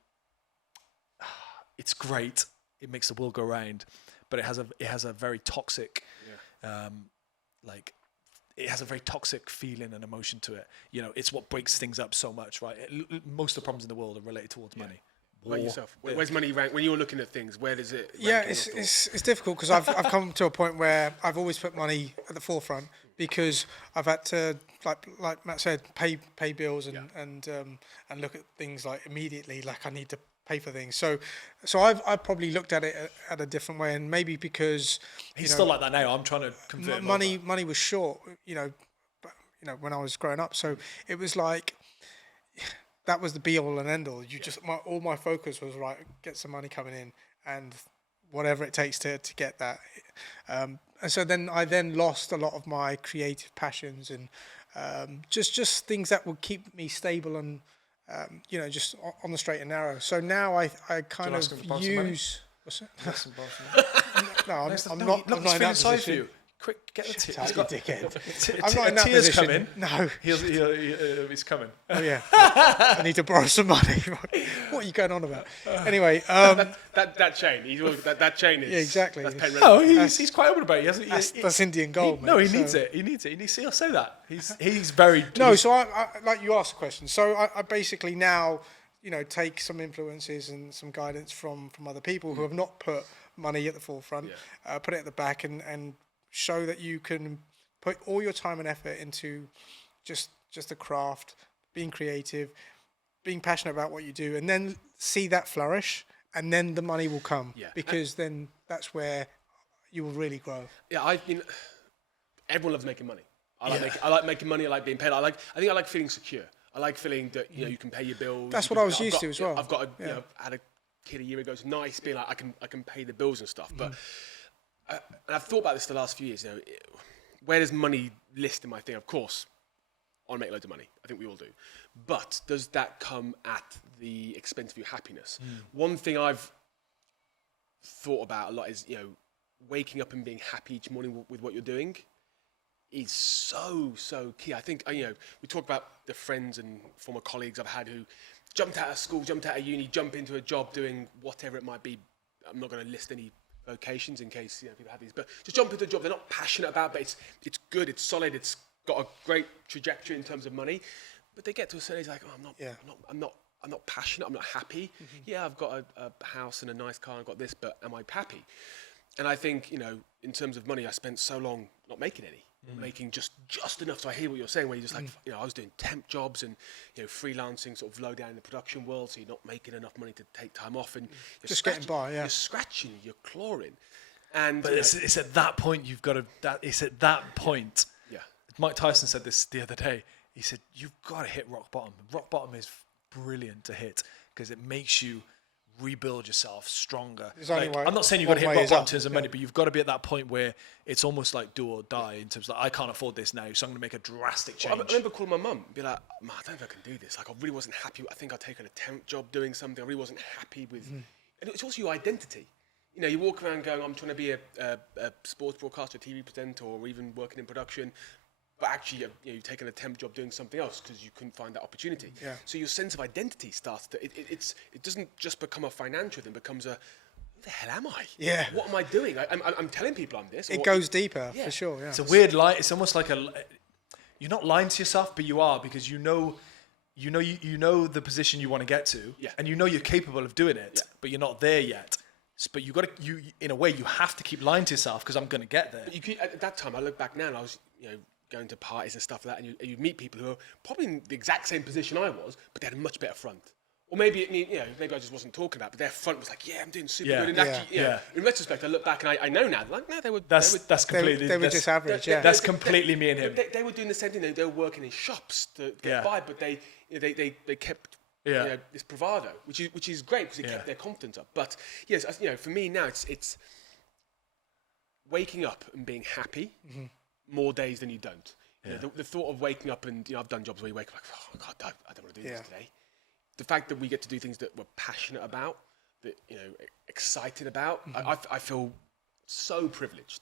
it's great. It makes the world go round, but it has a very toxic, it has a very toxic feeling and emotion to it. It's what breaks things up so much, right? Most of the problems in the world are related towards money. Like yourself, where's money rank when you're looking at things? Where does it? Yeah, it's difficult because I've come to a point where I've always put money at the forefront because I've had to, like Matt said, pay bills and look at things like immediately. Like I need to pay for things. So I've probably looked at it at a different way, and maybe because he's still like that now. I'm trying to convert money was short, when I was growing up. So it was like that was the be all and end all. All my focus was right, get some money coming in, and whatever it takes to get that. And so then I lost a lot of my creative passions and just things that would keep me stable and just on the straight and narrow. So now I kind of use. What's it? No, I'm not in that position. Quick, get the tears. He's got dickhead. I'm not in that tears position. Coming. No. He's coming. Oh, yeah. I need to borrow some money. What are you going on about? Anyway. That chain. That chain is... Yeah, exactly. That's he's quite open about it. That's Indian gold, mate. No, he needs it. He needs it. He'll say that. He's very... No, so I like you asked a question. So I basically now, take some influences and some guidance from other people who have not put money at the forefront, put it at the back and show that you can put all your time and effort into just the craft, being creative, being passionate about what you do, and then see that flourish, and then the money will come. Yeah. Because then that's where you will really grow. Yeah, everyone loves making money. I like making money. I like being paid. I think I like feeling secure. I like feeling that you can pay your bills. That's what I was used to as well. I've got had a kid a year ago. It's nice being like I can pay the bills and stuff, but. And I've thought about this the last few years. Where does money list in my thing? Of course, I want to make loads of money. I think we all do. But does that come at the expense of your happiness? One thing I've thought about a lot is, waking up and being happy each morning with what you're doing is so key. I think, we talk about the friends and former colleagues I've had who jumped out of school, jumped out of uni, jump into a job doing whatever it might be. I'm not going to list any vocations in case people have these, but just jump into a job they're not passionate about, but it's good, it's solid, it's got a great trajectory in terms of money. But they get to a certain age like, I'm not passionate, I'm not happy. Yeah, I've got a house and a nice car, I've got this, but am I happy? And I think, in terms of money, I spent so long not making any, making just enough. So I hear what you're saying, where you're just like, I was doing temp jobs and, freelancing sort of low down in the production world, so you're not making enough money to take time off, and you're just getting by, You're scratching, you're clawing. And But it's at that point you've got to. It's at that point. Yeah. Mike Tyson said this the other day. He said you've got to hit rock bottom. Rock bottom is brilliant to hit because it makes you rebuild yourself stronger. I'm not saying you've got to hit rock bottom in terms of money, but you've got to be at that point where it's almost like do or die in terms of like, I can't afford this now, so I'm going to make a drastic change. I remember calling my mum, be like, "Mum, I don't think I can do this. Like, I really wasn't happy. I think I'd taken a temp job doing something. I really wasn't happy with." And it's also your identity. You walk around going, "I'm trying to be a sports broadcaster, a TV presenter, or even working in production." But actually, you've taken a temp job doing something else because you couldn't find that opportunity. Yeah. So your sense of identity starts to, it doesn't just become a financial thing, it becomes a, who the hell am I? Yeah. What am I doing? I'm telling people I'm this. It goes deeper, for sure, yeah. It's a weird lie. It's almost like you're not lying to yourself, but you are, because you know the position you want to get to, and you're capable of doing it, but you're not there yet. But in a way, you have to keep lying to yourself because I'm going to get there. But at that time, I look back now and I was, going to parties and stuff like that, and you meet people who are probably in the exact same position I was, but they had a much better front. Or maybe maybe I just wasn't talking about it, but their front was like, I'm doing super good. And actually, in retrospect, I look back and I know now, like, no, they were just average. That's completely me and him. They were doing the same thing. They were working in shops to get by, but they kept this bravado, which is great because it kept their confidence up. But yes, for me now, it's waking up and being happy. More days than you don't. The thought of waking up and I've done jobs where you wake up like, oh God, I don't want to do this today. The fact that we get to do things that we're passionate about, that excited about, I feel so privileged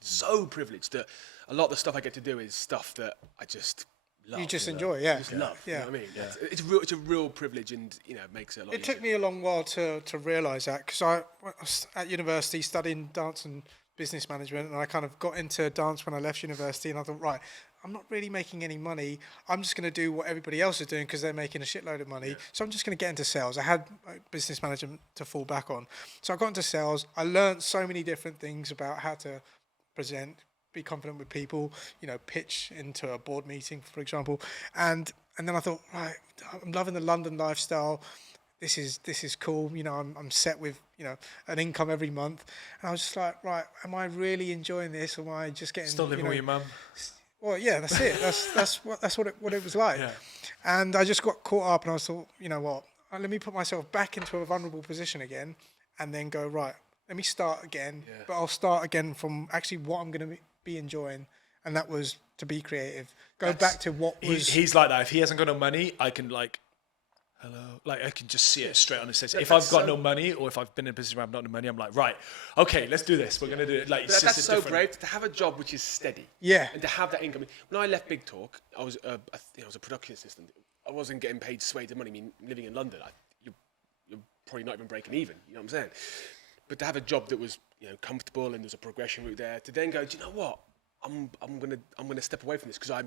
that a lot of the stuff I get to do is stuff that I just love. You just enjoy, yeah. Just love. Yeah. You know what I mean? It's a real privilege, and it makes it a lot. It took me a long while to realise that, because I was at university studying dance and business management, and I kind of got into dance when I left university, and I thought, right, I'm not really making any money. I'm just going to do what everybody else is doing because they're making a shitload of money. So I'm just going to get into sales. I had business management to fall back on. So I got into sales. I learned so many different things about how to present, be confident with people, pitch into a board meeting, for example. And then I thought, right, I'm loving the London lifestyle. This is cool. I'm set with, an income every month. And I was just like, right, am I really enjoying this? Or am I just getting... Still living with your mum? Well, yeah, that's it. That's what it was like. Yeah. And I just got caught up, and I thought, you know what? Let me put myself back into a vulnerable position again, and then go, right, let me start again. Yeah. But I'll start again from actually what I'm going to be enjoying. And that was to be creative. Go back to what was... He's like that. If he hasn't got no money, I can hello. I can just see it straight on his face. If I've got no money, or if I've been in a position where I've not no money, I'm like, right, okay, let's do this. We're going to do it. That's so brave to have a job which is steady. Yeah. And to have that income. When I left Big Talk, I was a production assistant. I wasn't getting paid swathes of money. I mean, living in London, you're probably not even breaking even. You know what I'm saying? But to have a job that was comfortable and there's a progression route there, to then go, do you know what? I'm gonna step away from this because I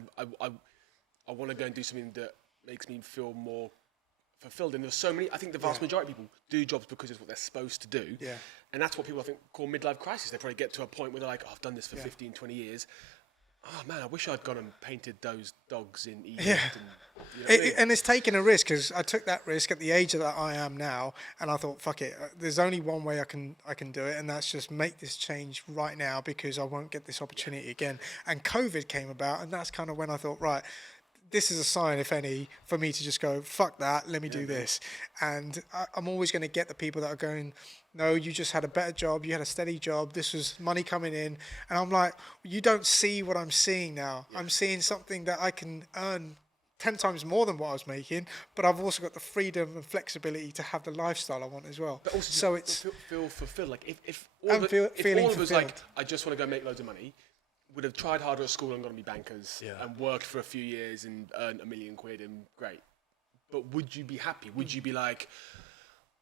want to go and do something that makes me feel more fulfilled. And there's so many, I think the vast majority of people do jobs because it's what they're supposed to do. Yeah. And that's what people, I think, call midlife crisis. They probably get to a point where they're like, I've done this for 15, 20 years. Oh man, I wish I'd gone and painted those dogs in Egypt. Yeah. And it's taking a risk, because I took that risk at the age that I am now, and I thought, fuck it, there's only one way I can do it, and that's just make this change right now, because I won't get this opportunity again. And COVID came about, and that's kind of when I thought, right, this is a sign, if any, for me to just go, fuck that, let me do this. And I'm always going to get the people that are going, no, you just had a better job, you had a steady job, this was money coming in. And I'm like, you don't see what I'm seeing now. Yeah. I'm seeing something that I can earn 10 times more than what I was making, but I've also got the freedom and flexibility to have the lifestyle I want as well. But also so it's feel fulfilled. Like if all of us like, I just want to go make loads of money, would have tried harder at school and got to be bankers and worked for a few years and earned £1 million and great. but would you be happy? Would you be like,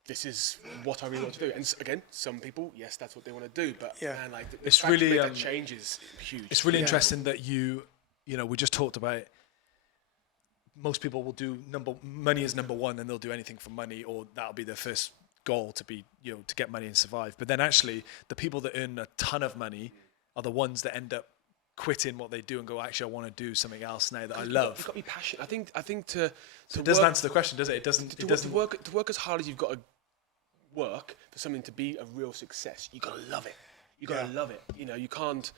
this is what I really want to do? And again, some people, yes, that's what they want to do. But man, like, the it's fact really that change is huge. It's really interesting that you know, we just talked about. Most people will do money is number one, and they'll do anything for money, or that'll be their first goal to be, you know, to get money and survive. But then actually, the people that earn a ton of money are the ones that end up quitting what they do and go, actually, I want to do something else now that I love. You've got to be passionate. I think to it doesn't answer the question, does it? It doesn't. To work as hard as you've got to work for something to be a real success. You got to love it. You got to love it. You know, you can't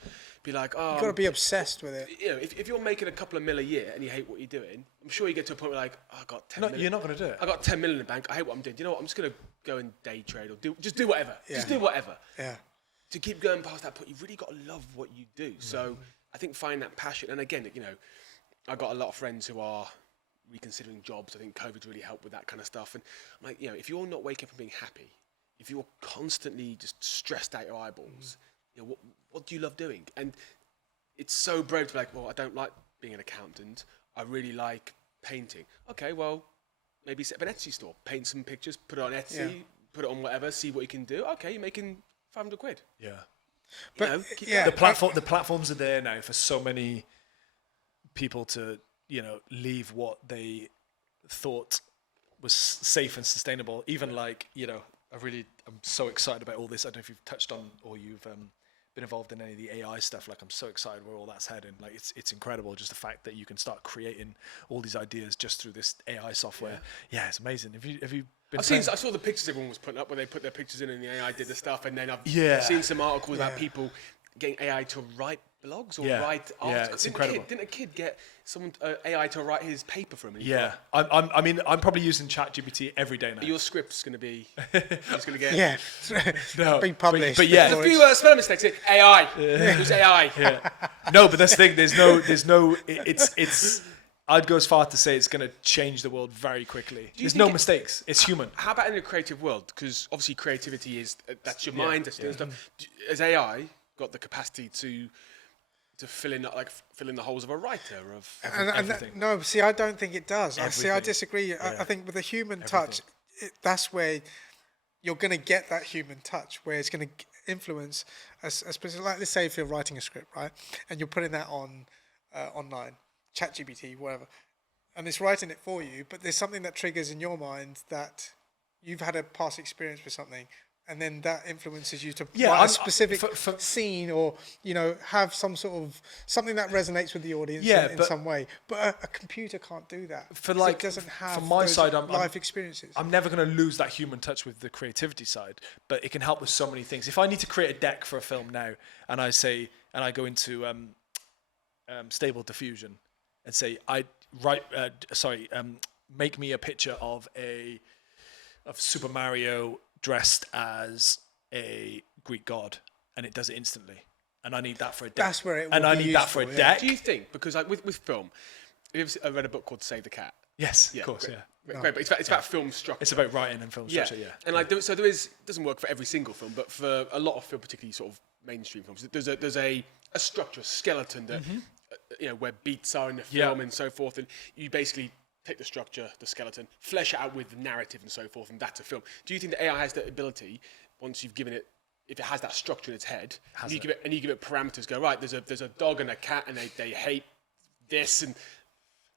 be like, oh. You got to be obsessed with it. You know, if you're making a couple of mil a year and you hate what you're doing, I'm sure you get to a point where like, oh, I got 10 million. You're not going to do it. I got 10 million in the bank. I hate what I'm doing. You know what? I'm just going to go and day trade or just do whatever. Yeah. Just do whatever. Yeah. To keep going past that point, you've really got to love what you do. So I think find that passion. And again, you know, I got a lot of friends who are reconsidering jobs. I think COVID's really helped with that kind of stuff. And I'm like, you know, if you're not waking up and being happy, if you're constantly just stressed out your eyeballs, you know, what do you love doing? And it's so brave to be like, well, I don't like being an accountant. I really like painting. Okay, well, maybe set up an Etsy store, paint some pictures, put it on Etsy, put it on whatever, see what you can do. Okay, you're making 500 quid. Yeah. But the platforms are there now for so many people to, you know, leave what they thought was safe and sustainable. Even like, you know, I'm so excited about all this. I don't know if you've touched on or you've been involved in any of the AI stuff. Like, I'm so excited where all that's heading. Like, it's incredible, just the fact that you can start creating all these ideas just through this AI software. Yeah, it's amazing. Have you been? I saw the pictures everyone was putting up where they put their pictures in and the AI did the stuff, and then I've seen some articles about people getting AI to write blogs or write articles. Yeah, it's incredible. Didn't a kid get someone AI to write his paper for him? I mean, I'm probably using ChatGPT every day now. Your script's going to be just going to get being published. But yeah, there's a few spelling mistakes. AI. Who's AI? Yeah. No, but that's the thing. There's no. It's. I'd go as far to say it's going to change the world very quickly. There's no mistakes. It's human. How about in the creative world? Because obviously creativity is that's your mind. That's stuff. Has AI got the capacity to fill in the holes of a writer of everything? No, see, I don't think it does. I disagree. I think with a human touch, that's where you're going to get that human touch, where it's going to influence a specific. Like, let's say if you're writing a script, right, and you're putting that on online, ChatGPT, whatever, and it's writing it for you, but there's something that triggers in your mind that you've had a past experience with something. And then that influences you to write a specific scene, or, you know, have some sort of something that resonates with the audience in some way. But a computer can't do that. It doesn't have from my side, life experiences. I'm never going to lose that human touch with the creativity side, but it can help with so many things. If I need to create a deck for a film now, and I go into Stable Diffusion and say, make me a picture of Super Mario dressed as a Greek god, and it does it instantly. And I need that for a deck. That's where it would and I need that for a deck. Do you think, because like with film, I read a book called Save the Cat. Yes, of course, Great, but it's about film structure. It's about writing and film structure, And like, so there is, doesn't work for every single film, but for a lot of film, particularly sort of mainstream films, there's a structure, a skeleton that, you know, where beats are in the film and so forth, and you basically take the structure, the skeleton, flesh it out with the narrative and so forth, and that's a film. Do you think that AI has that ability, once you've given it, if it has that structure in its head, and you give it parameters, go, right, there's a dog and a cat, and they hate this, and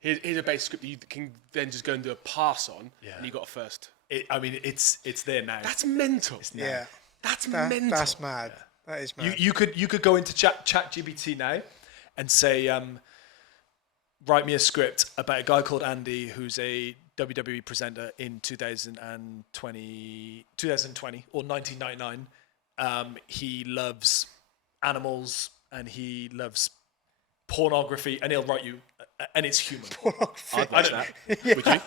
here's a base script that you can then just go and do a pass on, and you got a first. It's there now. That's mental. That's mental. That's mad. That is mad. You could go into ChatGPT now and say, write me a script about a guy called Andy who's a WWE presenter in 2020 or 1999. He loves animals and he loves pornography, and he'll write you, and it's human. Pornography. I'd watch that. Would you?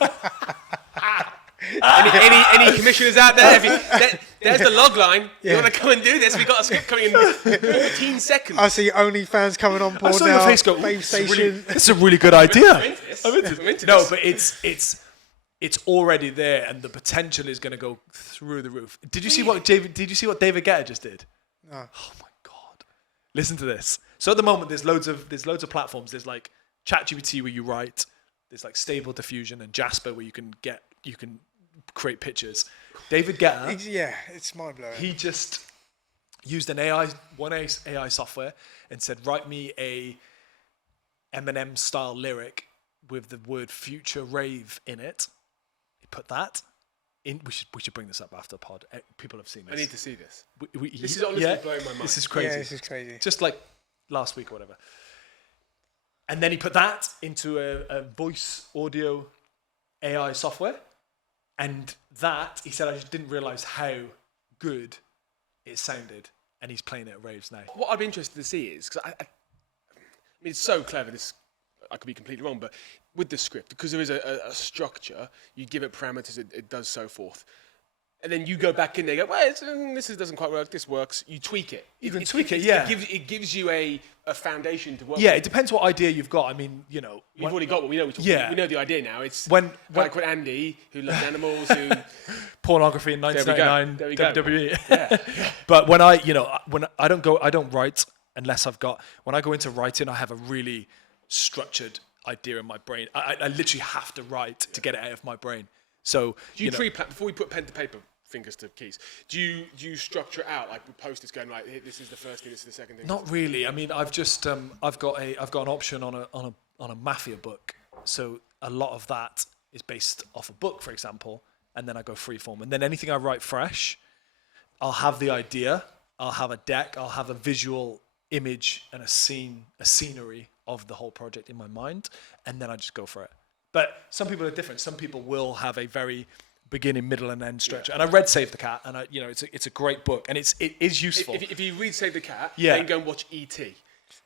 Any commissioners out there? There's the log line. You want to come and do this? We got a script coming in 15 seconds. I see OnlyFans coming on board I saw now. your face go, it's a really good idea. I'm into this. No, but it's already there, and the potential is going to go through the roof. Did you see what David Guetta just did? No. Oh my God! Listen to this. So at the moment, there's loads of platforms. There's like ChatGPT where you write there's like Stable Diffusion and Jasper where you can create pictures. David Guetta, Yeah, it's mind blowing. he just used an one AI software and said, write me a Eminem style lyric with the word future rave in it. He put that in. We should bring this up after pod. People have seen this. I need to see this. This is honestly blowing my mind. This is crazy. Yeah, this is crazy. Just like last week or whatever. And then he put that into a voice audio AI software. And that, he said, I just didn't realize how good it sounded. And he's playing it at raves now. What I'd be interested to see is, because I mean, it's so clever, I could be completely wrong, but with the script, because there is a structure, you give it parameters, it does so forth. And then you go back in there and go, well, this doesn't quite work, this works. You tweak it. You can tweak it, yeah. It gives you a foundation to work with. Yeah, it depends what idea you've got. I mean, You've already got what we know. We know the idea now. It's when called Andy, who loves animals, who... pornography in 1999, There we go. WWE. Yeah. But when I don't write unless when I go into writing, I have a really structured idea in my brain. I literally have to write to get it out of my brain. So do you pre-plan before we put pen to paper, fingers to keys? Do you structure it out like with post-its going like, this is the first thing, this is the second thing? Not really. I mean, I've just I've got an option on a mafia book. So a lot of that is based off a book, for example, and then I go freeform. And then anything I write fresh, I'll have the idea, I'll have a deck, I'll have a visual image and a scenery of the whole project in my mind, and then I just go for it. But some people are different. Some people will have a very beginning, middle, and end structure. Yeah. And I read Save the Cat, and it's a great book, and it is useful. If you read Save the Cat, yeah. then go and watch E.T.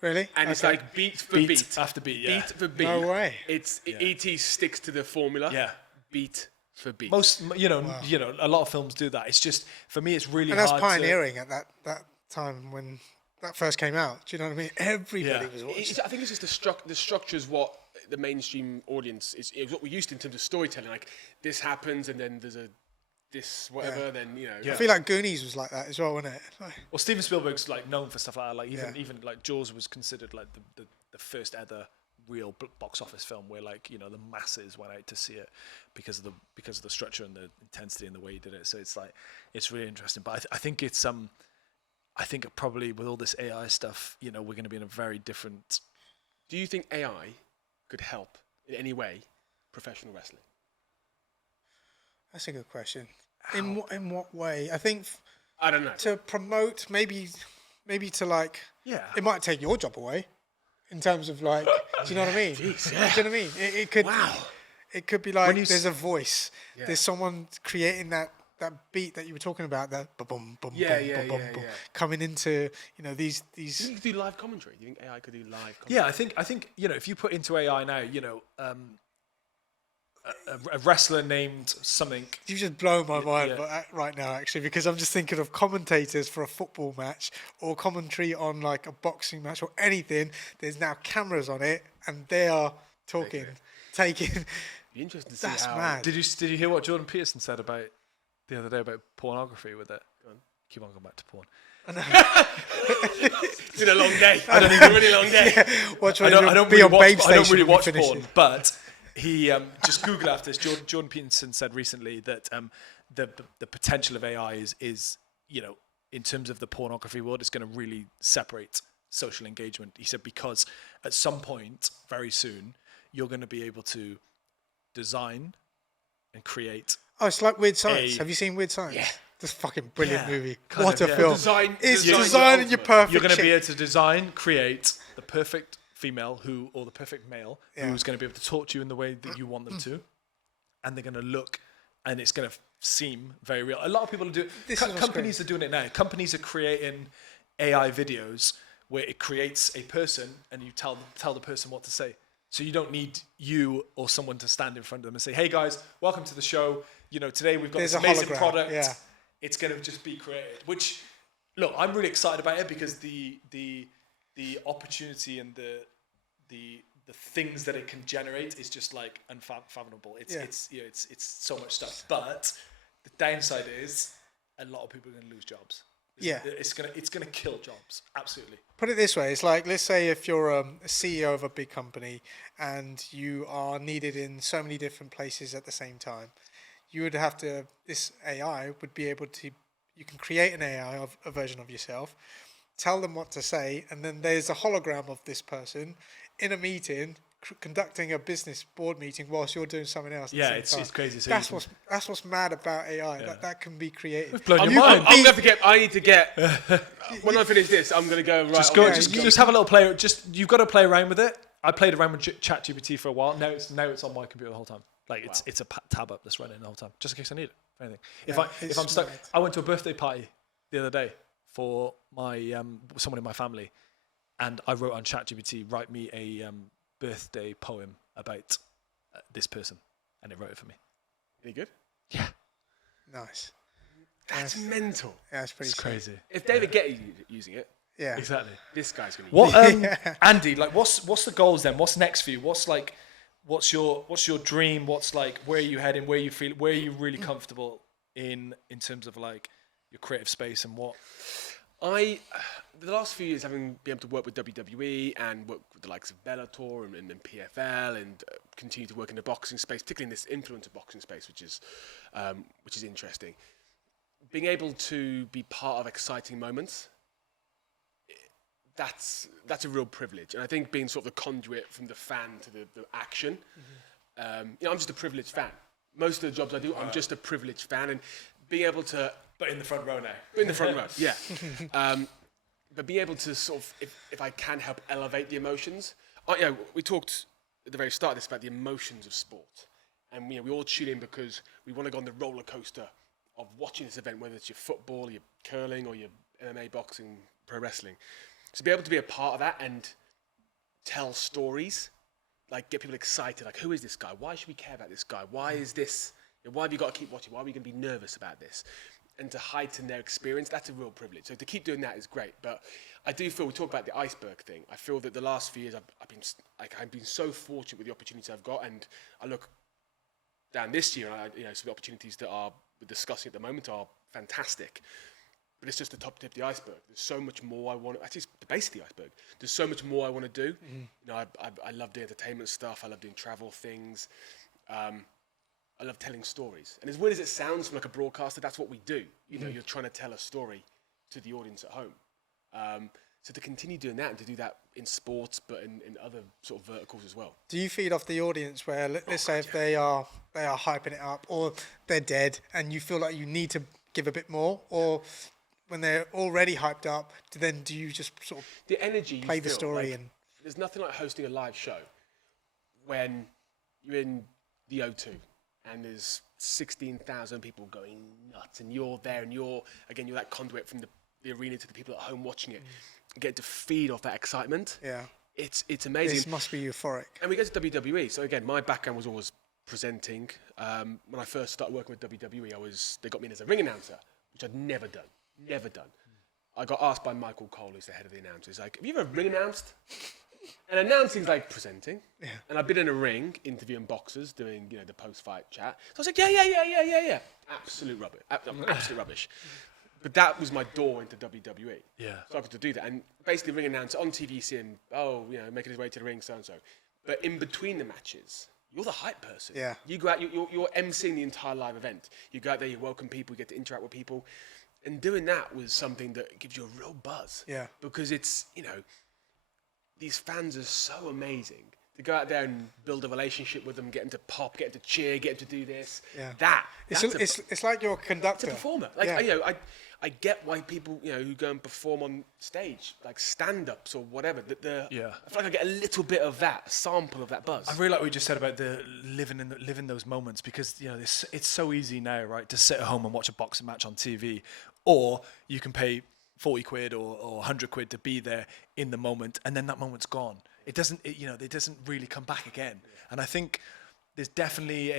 Really? And it's like beat for beat after beat. Yeah. Beat for beat. No way. E.T. sticks to the formula. Yeah. Beat for beat. Most a lot of films do that. It's just for me, it's really and that's hard pioneering at that time when that first came out. Do you know what I mean? Everybody was watching. I think it's just the structure is what the mainstream audience is what we're used to in terms of storytelling. Like this happens, and then there's whatever. Then I feel like Goonies was like that as well, wasn't it? Well, Steven Spielberg's like known for stuff like that. Like even like Jaws was considered like the first ever real box office film where like the masses went out to see it because of the structure and the intensity and the way he did it. So it's like it's really interesting. But I think it's I think probably with all this AI stuff, we're going to be in a very different. Do you think AI could help in any way professional wrestling? That's a good question. In what way? I think I don't know. To promote, maybe to like. Yeah. It might take your job away, in terms of like. Do you know what I mean? Jeez, yeah. Do you know what I mean? It could. Wow. It could be like there's a voice. Yeah. There's someone creating that beat that you were talking about. That boom, boom, boom, boom, coming into these. Do you think you could do live commentary? Do you think AI could do live commentary? Yeah, I think if you put into AI now, a wrestler named something. You just blow my mind right now, actually, because I'm just thinking of commentators for a football match or commentary on like a boxing match or anything. There's now cameras on it, and they are talking, taking. Be interesting to see That's how. mad. Did you hear what Jordan Peterson said about the other day about pornography with it? Go on. Keep on going back to porn. It's been a long day. It's been a really long day. I don't really watch porn, but he just Google after this. Jordan Peterson said recently that the potential of AI is in terms of the pornography world, it's going to really separate social engagement. He said because at some point, very soon, you're going to be able to design and create. Oh, it's like Weird Science. Have you seen Weird Science? Yeah. This fucking brilliant movie. Kind What of, a film. It's designing your perfect You're going to chick. be able to design, create the perfect female or the perfect male who's going to be able to talk to you in the way that you want them to. And they're going to look, and it's going to seem very real. A lot of people do it. Companies are doing it now. Companies are creating AI videos where it creates a person and you tell the person what to say. So you don't need you or someone to stand in front of them and say, "Hey guys, welcome to the show. Today we've got this amazing product. Yeah. It's going to just be created." Which, look, I'm really excited about it because the opportunity and the things that it can generate is just like unfathomable. It's so much stuff. But the downside is a lot of people are going to lose jobs. Yeah. It's gonna kill jobs. Absolutely. Put it this way, it's like, let's say if you're a CEO of a big company and you are needed in so many different places at the same time, you would have to, this AI would be able to, you can create an AI of a version of yourself, tell them what to say, and then there's a hologram of this person in a meeting, conducting a business board meeting whilst you're doing something else. At the same time. It's crazy. So that's what's mad about AI. That can be created. We've blown your mind. I'm gonna have to get. I need to get. When I finish this, I'm gonna go right. Just have a little play. You've got to play around with it. I played around with ChatGPT for a while. Now it's on my computer the whole time. Like it's a tab up that's running the whole time, just in case I need it for anything. If I'm stuck, I went to a birthday party the other day for my someone in my family, and I wrote on ChatGPT, write me a birthday poem about this person, and it wrote it for me. Any good? Yeah. Nice. That's mental. Yeah, it's pretty Crazy. If David Guetta's using it, Yeah. Exactly. this guy's gonna use What, Andy? Like, what's the goals then? What's next for you? What's your dream? What's like, where are you heading? Where are you really comfortable in terms of like your creative space and what? The last few years, having been able to work with WWE and work with the likes of Bellator and PFL, and continue to work in the boxing space, particularly in this influencer boxing space, which is interesting. Being able to be part of exciting moments, that's a real privilege. And I think being sort of the conduit from the fan to the action, I'm just a privileged fan. Most of the jobs I do, I'm just a privileged fan, and being able to. But in the front row now. In the front row, yeah. But be able to sort of, if I can help elevate the emotions. We talked at the very start of this about the emotions of sport. And we all tune in because we want to go on the roller coaster of watching this event, whether it's your football, your curling, or your MMA, boxing, pro wrestling. So be able to be a part of that and tell stories, like get people excited, like who is this guy? Why should we care about this guy? Why is this? Why have you got to keep watching? Why are we going to be nervous about this? And to heighten their experience, that's a real privilege. So to keep doing that is great. But I do feel, we talk about the iceberg thing. I feel that the last few years I've been so fortunate with the opportunities I've got, and I look down this year, and some of the opportunities that we're discussing at the moment are fantastic. But it's just the top tip of the iceberg. There's so much more I want. Actually, it's the base of the iceberg. There's so much more I want to do. I love doing entertainment stuff. I love doing travel things. I love telling stories. And as weird as it sounds from like a broadcaster, that's what we do. You're trying to tell a story to the audience at home. So to continue doing that and to do that in sports, but in other sort of verticals as well. Do you feed off the audience where, let's say if they are hyping it up, or they're dead and you feel like you need to give a bit more, or when they're already hyped up, do you just sort of the energy play the story? Like, there's nothing like hosting a live show when you're in the O2 and there's 16,000 people going nuts, and you're there, and you're that conduit from the arena to the people at home watching it, get to feed off that excitement. Yeah, it's amazing. This must be euphoric. And we go to WWE. So again, my background was always presenting. When I first started working with WWE, they got me in as a ring announcer, which I'd never done. I got asked by Michael Cole, who's the head of the announcers, like, have you ever ring announced? And announcing's like presenting. Yeah. And I've been in a ring interviewing boxers, doing the post-fight chat. So I was like, yeah. Absolute rubbish. Absolute rubbish. But that was my door into WWE. Yeah. So I got to do that. And basically ring announcer on TV, seeing, making his way to the ring, so-and-so. But in between the matches, you're the hype person. Yeah. You go out, you're emceeing the entire live event. You go out there, you welcome people, you get to interact with people. And doing that was something that gives you a real buzz. Yeah. Because it's, these fans are so amazing. To go out there and build a relationship with them, get them to pop, get them to cheer, get them to do this. Yeah. It's like you're a conductor. It's a performer. I get why people, who go and perform on stage, like stand-ups or whatever, I feel like I get a little bit of that, a sample of that buzz. I really like what you just said about the living those moments, because it's so easy now, right, to sit at home and watch a boxing match on TV, or you can pay 40 quid or 100 quid to be there in the moment, and then that moment's gone. It doesn't really come back again. And I think there's definitely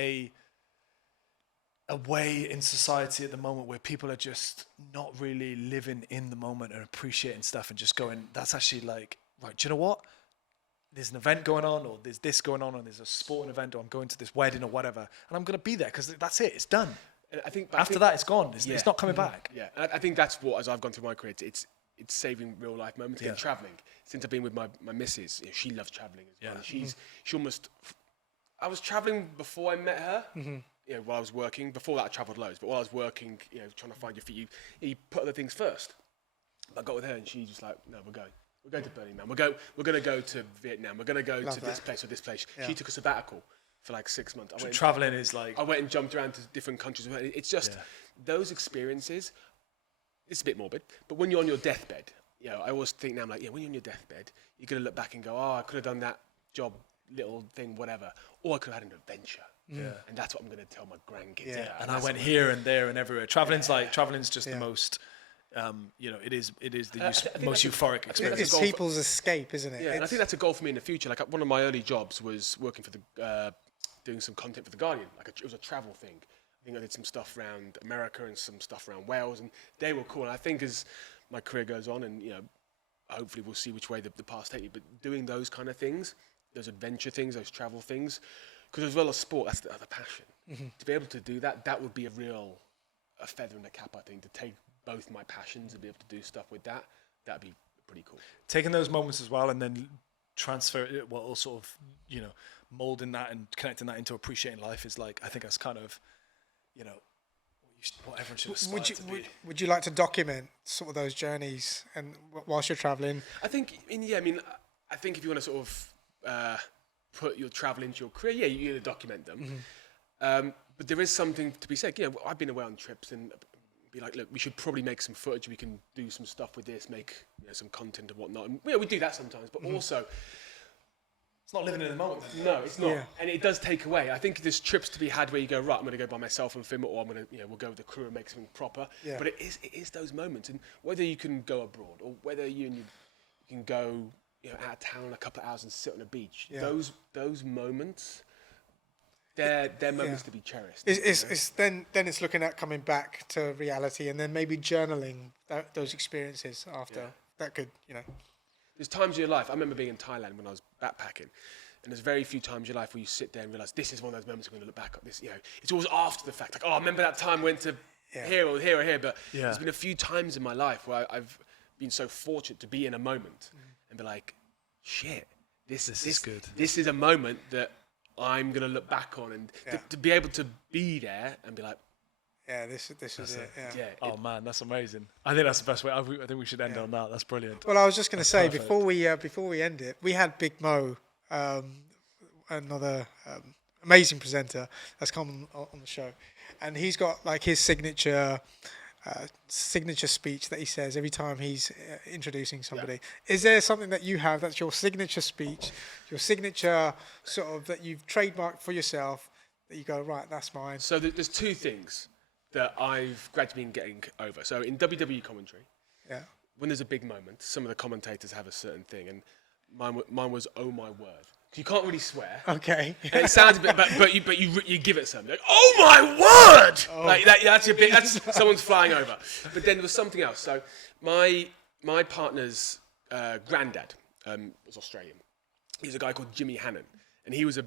a way in society at the moment where people are just not really living in the moment and appreciating stuff and just going, that's actually like, right, do you know what? There's an event going on, or there's this going on, or there's a sporting event, or I'm going to this wedding or whatever, and I'm going to be there because that's it. It's done. And I think After that, it's gone. It's not coming back. Yeah, and I think that's what, as I've gone through my career, it's saving real life moments. Again, traveling. Since I've been with my missus, she loves traveling as well. She almost. I was traveling before I met her. While I was working. Before that, I travelled loads. But while I was working, trying to find your feet, you put other things first. I got with her, and she's just like, "No, we're going. We're going to Burning Man. We're going to go to Vietnam. We're going to go to this place or this place." Yeah. She took a sabbatical for like 6 months. Traveling is like... I went and jumped around to different countries. It's just those experiences. It's a bit morbid, but when you're on your deathbed, I always think now, I'm like, when you're on your deathbed, you're going to look back and go, oh, I could have done that job, little thing, whatever. Or I could have had an adventure. Yeah. And that's what I'm going to tell my grandkids. Yeah. And I went here and there and everywhere. Traveling's just the most... it is the most euphoric experience. It's people's escape, isn't it? Yeah, and I think that's a goal for me in the future. Like one of my early jobs was working for doing some content for The Guardian. It was a travel thing. I think I did some stuff around America and some stuff around Wales, and they were cool. And I think as my career goes on, and hopefully we'll see which way the past take me. But doing those kind of things, those adventure things, those travel things, because as well as sport, that's the other passion. To be able to do that would be a feather in the cap. I think to take both my passions and be able to do stuff with that'd be pretty cool. Taking those moments as well and then transfer it, sort of, molding that and connecting that into appreciating life is like, I think that's kind of, what everyone should aspire to be. Would you like to document sort of those journeys and whilst you're traveling? I think, I think if you want to sort of put your travel into your career, you're going to document them. But there is something to be said. I've been away on trips and be like, look, we should probably make some footage. We can do some stuff with this, make some content and whatnot. And, we do that sometimes, but also... It's not living in the moment. No, it's not. Yeah. And it does take away. I think there's trips to be had where you go, right, I'm going to go by myself and film it, or I'm going to, we'll go with the crew and make something proper. Yeah. But it is those moments. And whether you can go abroad or whether you can go out of town a couple of hours and sit on a beach, those moments... They're moments to be cherished. It's then it's looking at coming back to reality and then maybe journaling those experiences after. That could, There's times in your life, I remember being in Thailand when I was backpacking, and there's very few times in your life where you sit there and realise this is one of those moments I'm going to look back at this, It's always after the fact, like, oh, I remember that time I went to here or here or here, but there's been a few times in my life where I've been so fortunate to be in a moment and be like, shit, this is good. This is a moment that I'm going to look back on and to be able to be there and be like, this is it. Oh man, that's amazing. I think that's the best way. I think we should end on that. That's brilliant. Well, I was just going to say before we end it, we had Big Mo, another amazing presenter that's come on the show, and he's got like his signature speech that he says every time he's introducing somebody. Is there something that you have that's your signature speech, your signature sort of that you've trademarked for yourself that you go, right, that's mine? So there's two things that I've gradually been getting over. So in WWE commentary, when there's a big moment, some of the commentators have a certain thing, and mine was, oh my word. You can't really swear. Okay. And it sounds a bit, but you give it something like, oh my word! Oh. Like that's your big. That's someone's flying over. But then there was something else. So my partner's granddad was Australian. He was a guy called Jimmy Hannon, and he was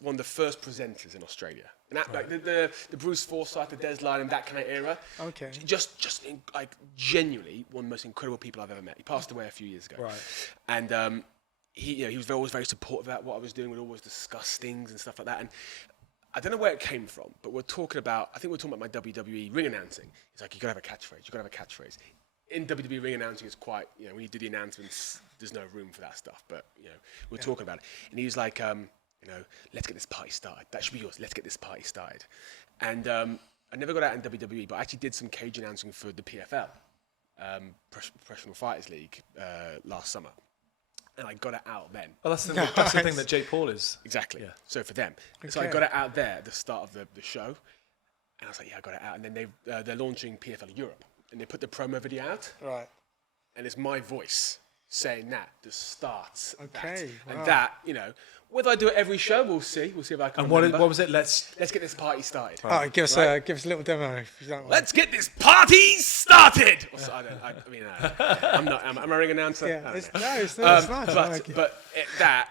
one of the first presenters in Australia. And that, like the Bruce Forsyth, the Des Lynam, that kind of era. Okay. Just like genuinely one of the most incredible people I've ever met. He passed away a few years ago. Right. And he was always very supportive about what I was doing. We'd always discuss things and stuff like that. And I don't know where it came from, but I think we're talking about my WWE ring announcing. He's like, you gotta have a catchphrase. You gotta have a catchphrase. In WWE ring announcing, it's quite, when you do the announcements, there's no room for that stuff. But we're talking about it, and he was like, let's get this party started. That should be yours. Let's get this party started. And I never got out in WWE, but I actually did some cage announcing for the PFL, Professional Fighters League, last summer. And I got it out then. Well, that's the thing that Jake Paul is. Exactly. Yeah. So for them. Okay. So I got it out there at the start of the show. And I was like, I got it out. And then they're launching PFL Europe. And they put the promo video out. Right. And it's my voice saying that starts okay. that. Wow. And that, Whether I do it every show, we'll see. We'll see if I can. And remember. what was it? Let's get this party started. All right, give us a little demo if you don't mind. Let's get this party started. I'm not. Am I a ring announcer? Yeah, I it's don't know. nice. I like it. But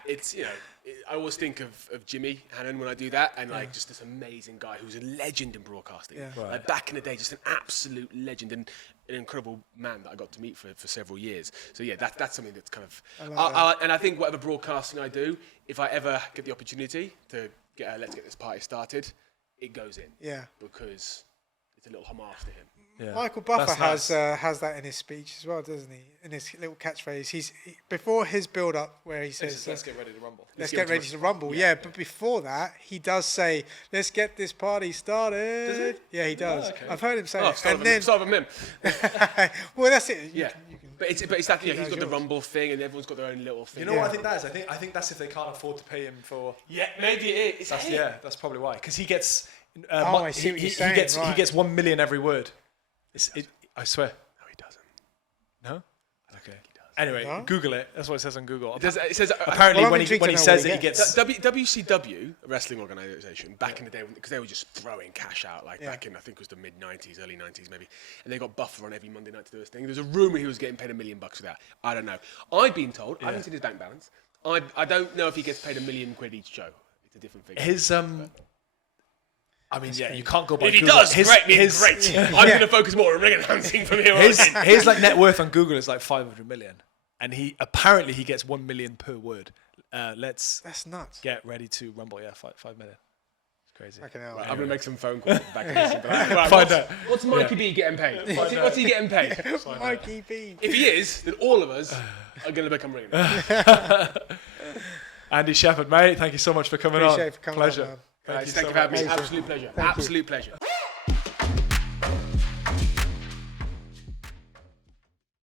it's I always think of Jimmy Hannon when I do that, and like just this amazing guy who's a legend in broadcasting. Yeah. Right. Like back in the day, just an absolute legend and an incredible man that I got to meet for several years. So yeah, that's something that's kind of. And I think whatever broadcasting I do, if I ever get the opportunity to let's get this party started, it goes in. Yeah. Because it's a little homage to him. Yeah. Michael Buffer That's nice. has that in his speech as well, doesn't he? In his little catchphrase, before his build-up, where he says, Let's get ready to rumble. "Let's get ready to rumble." Yeah, but before that, he does say, "Let's get this party started." Does he? Yeah, he does. okay. I've heard him say it. Start And then, with him. well, that's it. Yeah. But it's that he's got the rumble thing, and everyone's got their own little thing. You know what I think that is? I think that's if they can't afford to pay him for. Yeah, maybe it is. That's probably why. Because he gets. I see what you're saying, He right. gets 1 million every word. I swear. No, he doesn't. No. Okay. Anyway, No? Google it. That's what it says on Google. It says Apparently, Well, I'm when intrigued he to know says what he it, he gets. WCW, a wrestling organisation, back in the day, because they were just throwing cash out, back in, I think it was the mid-90s, early 90s maybe, and they got Buffer on every Monday night to do this thing. There's a rumour he was getting paid $1 million for that. I don't know. I've been told, I haven't seen his bank balance, I don't know if he gets paid £1 million each show. It's a different figure. His I mean, yeah, you can't go by If he Google. does, great. I'm going to focus more on ring announcing from here on. His like net worth on Google is like 500 million, and he gets 1 million per word. Let's That's nuts. get ready to rumble. Yeah, 5 million. It's crazy. Fucking hell. I'm going to make some phone calls back in this. Right, Find out. what's Mikey B getting paid? What's he getting paid? Mikey B. If he is, then all of us are going to become ring announcers. Andy Shepherd, mate, thank you so much for coming on. Appreciate it for coming on, Pleasure. man. Thank you so for having me. much. Absolute pleasure. Absolute pleasure.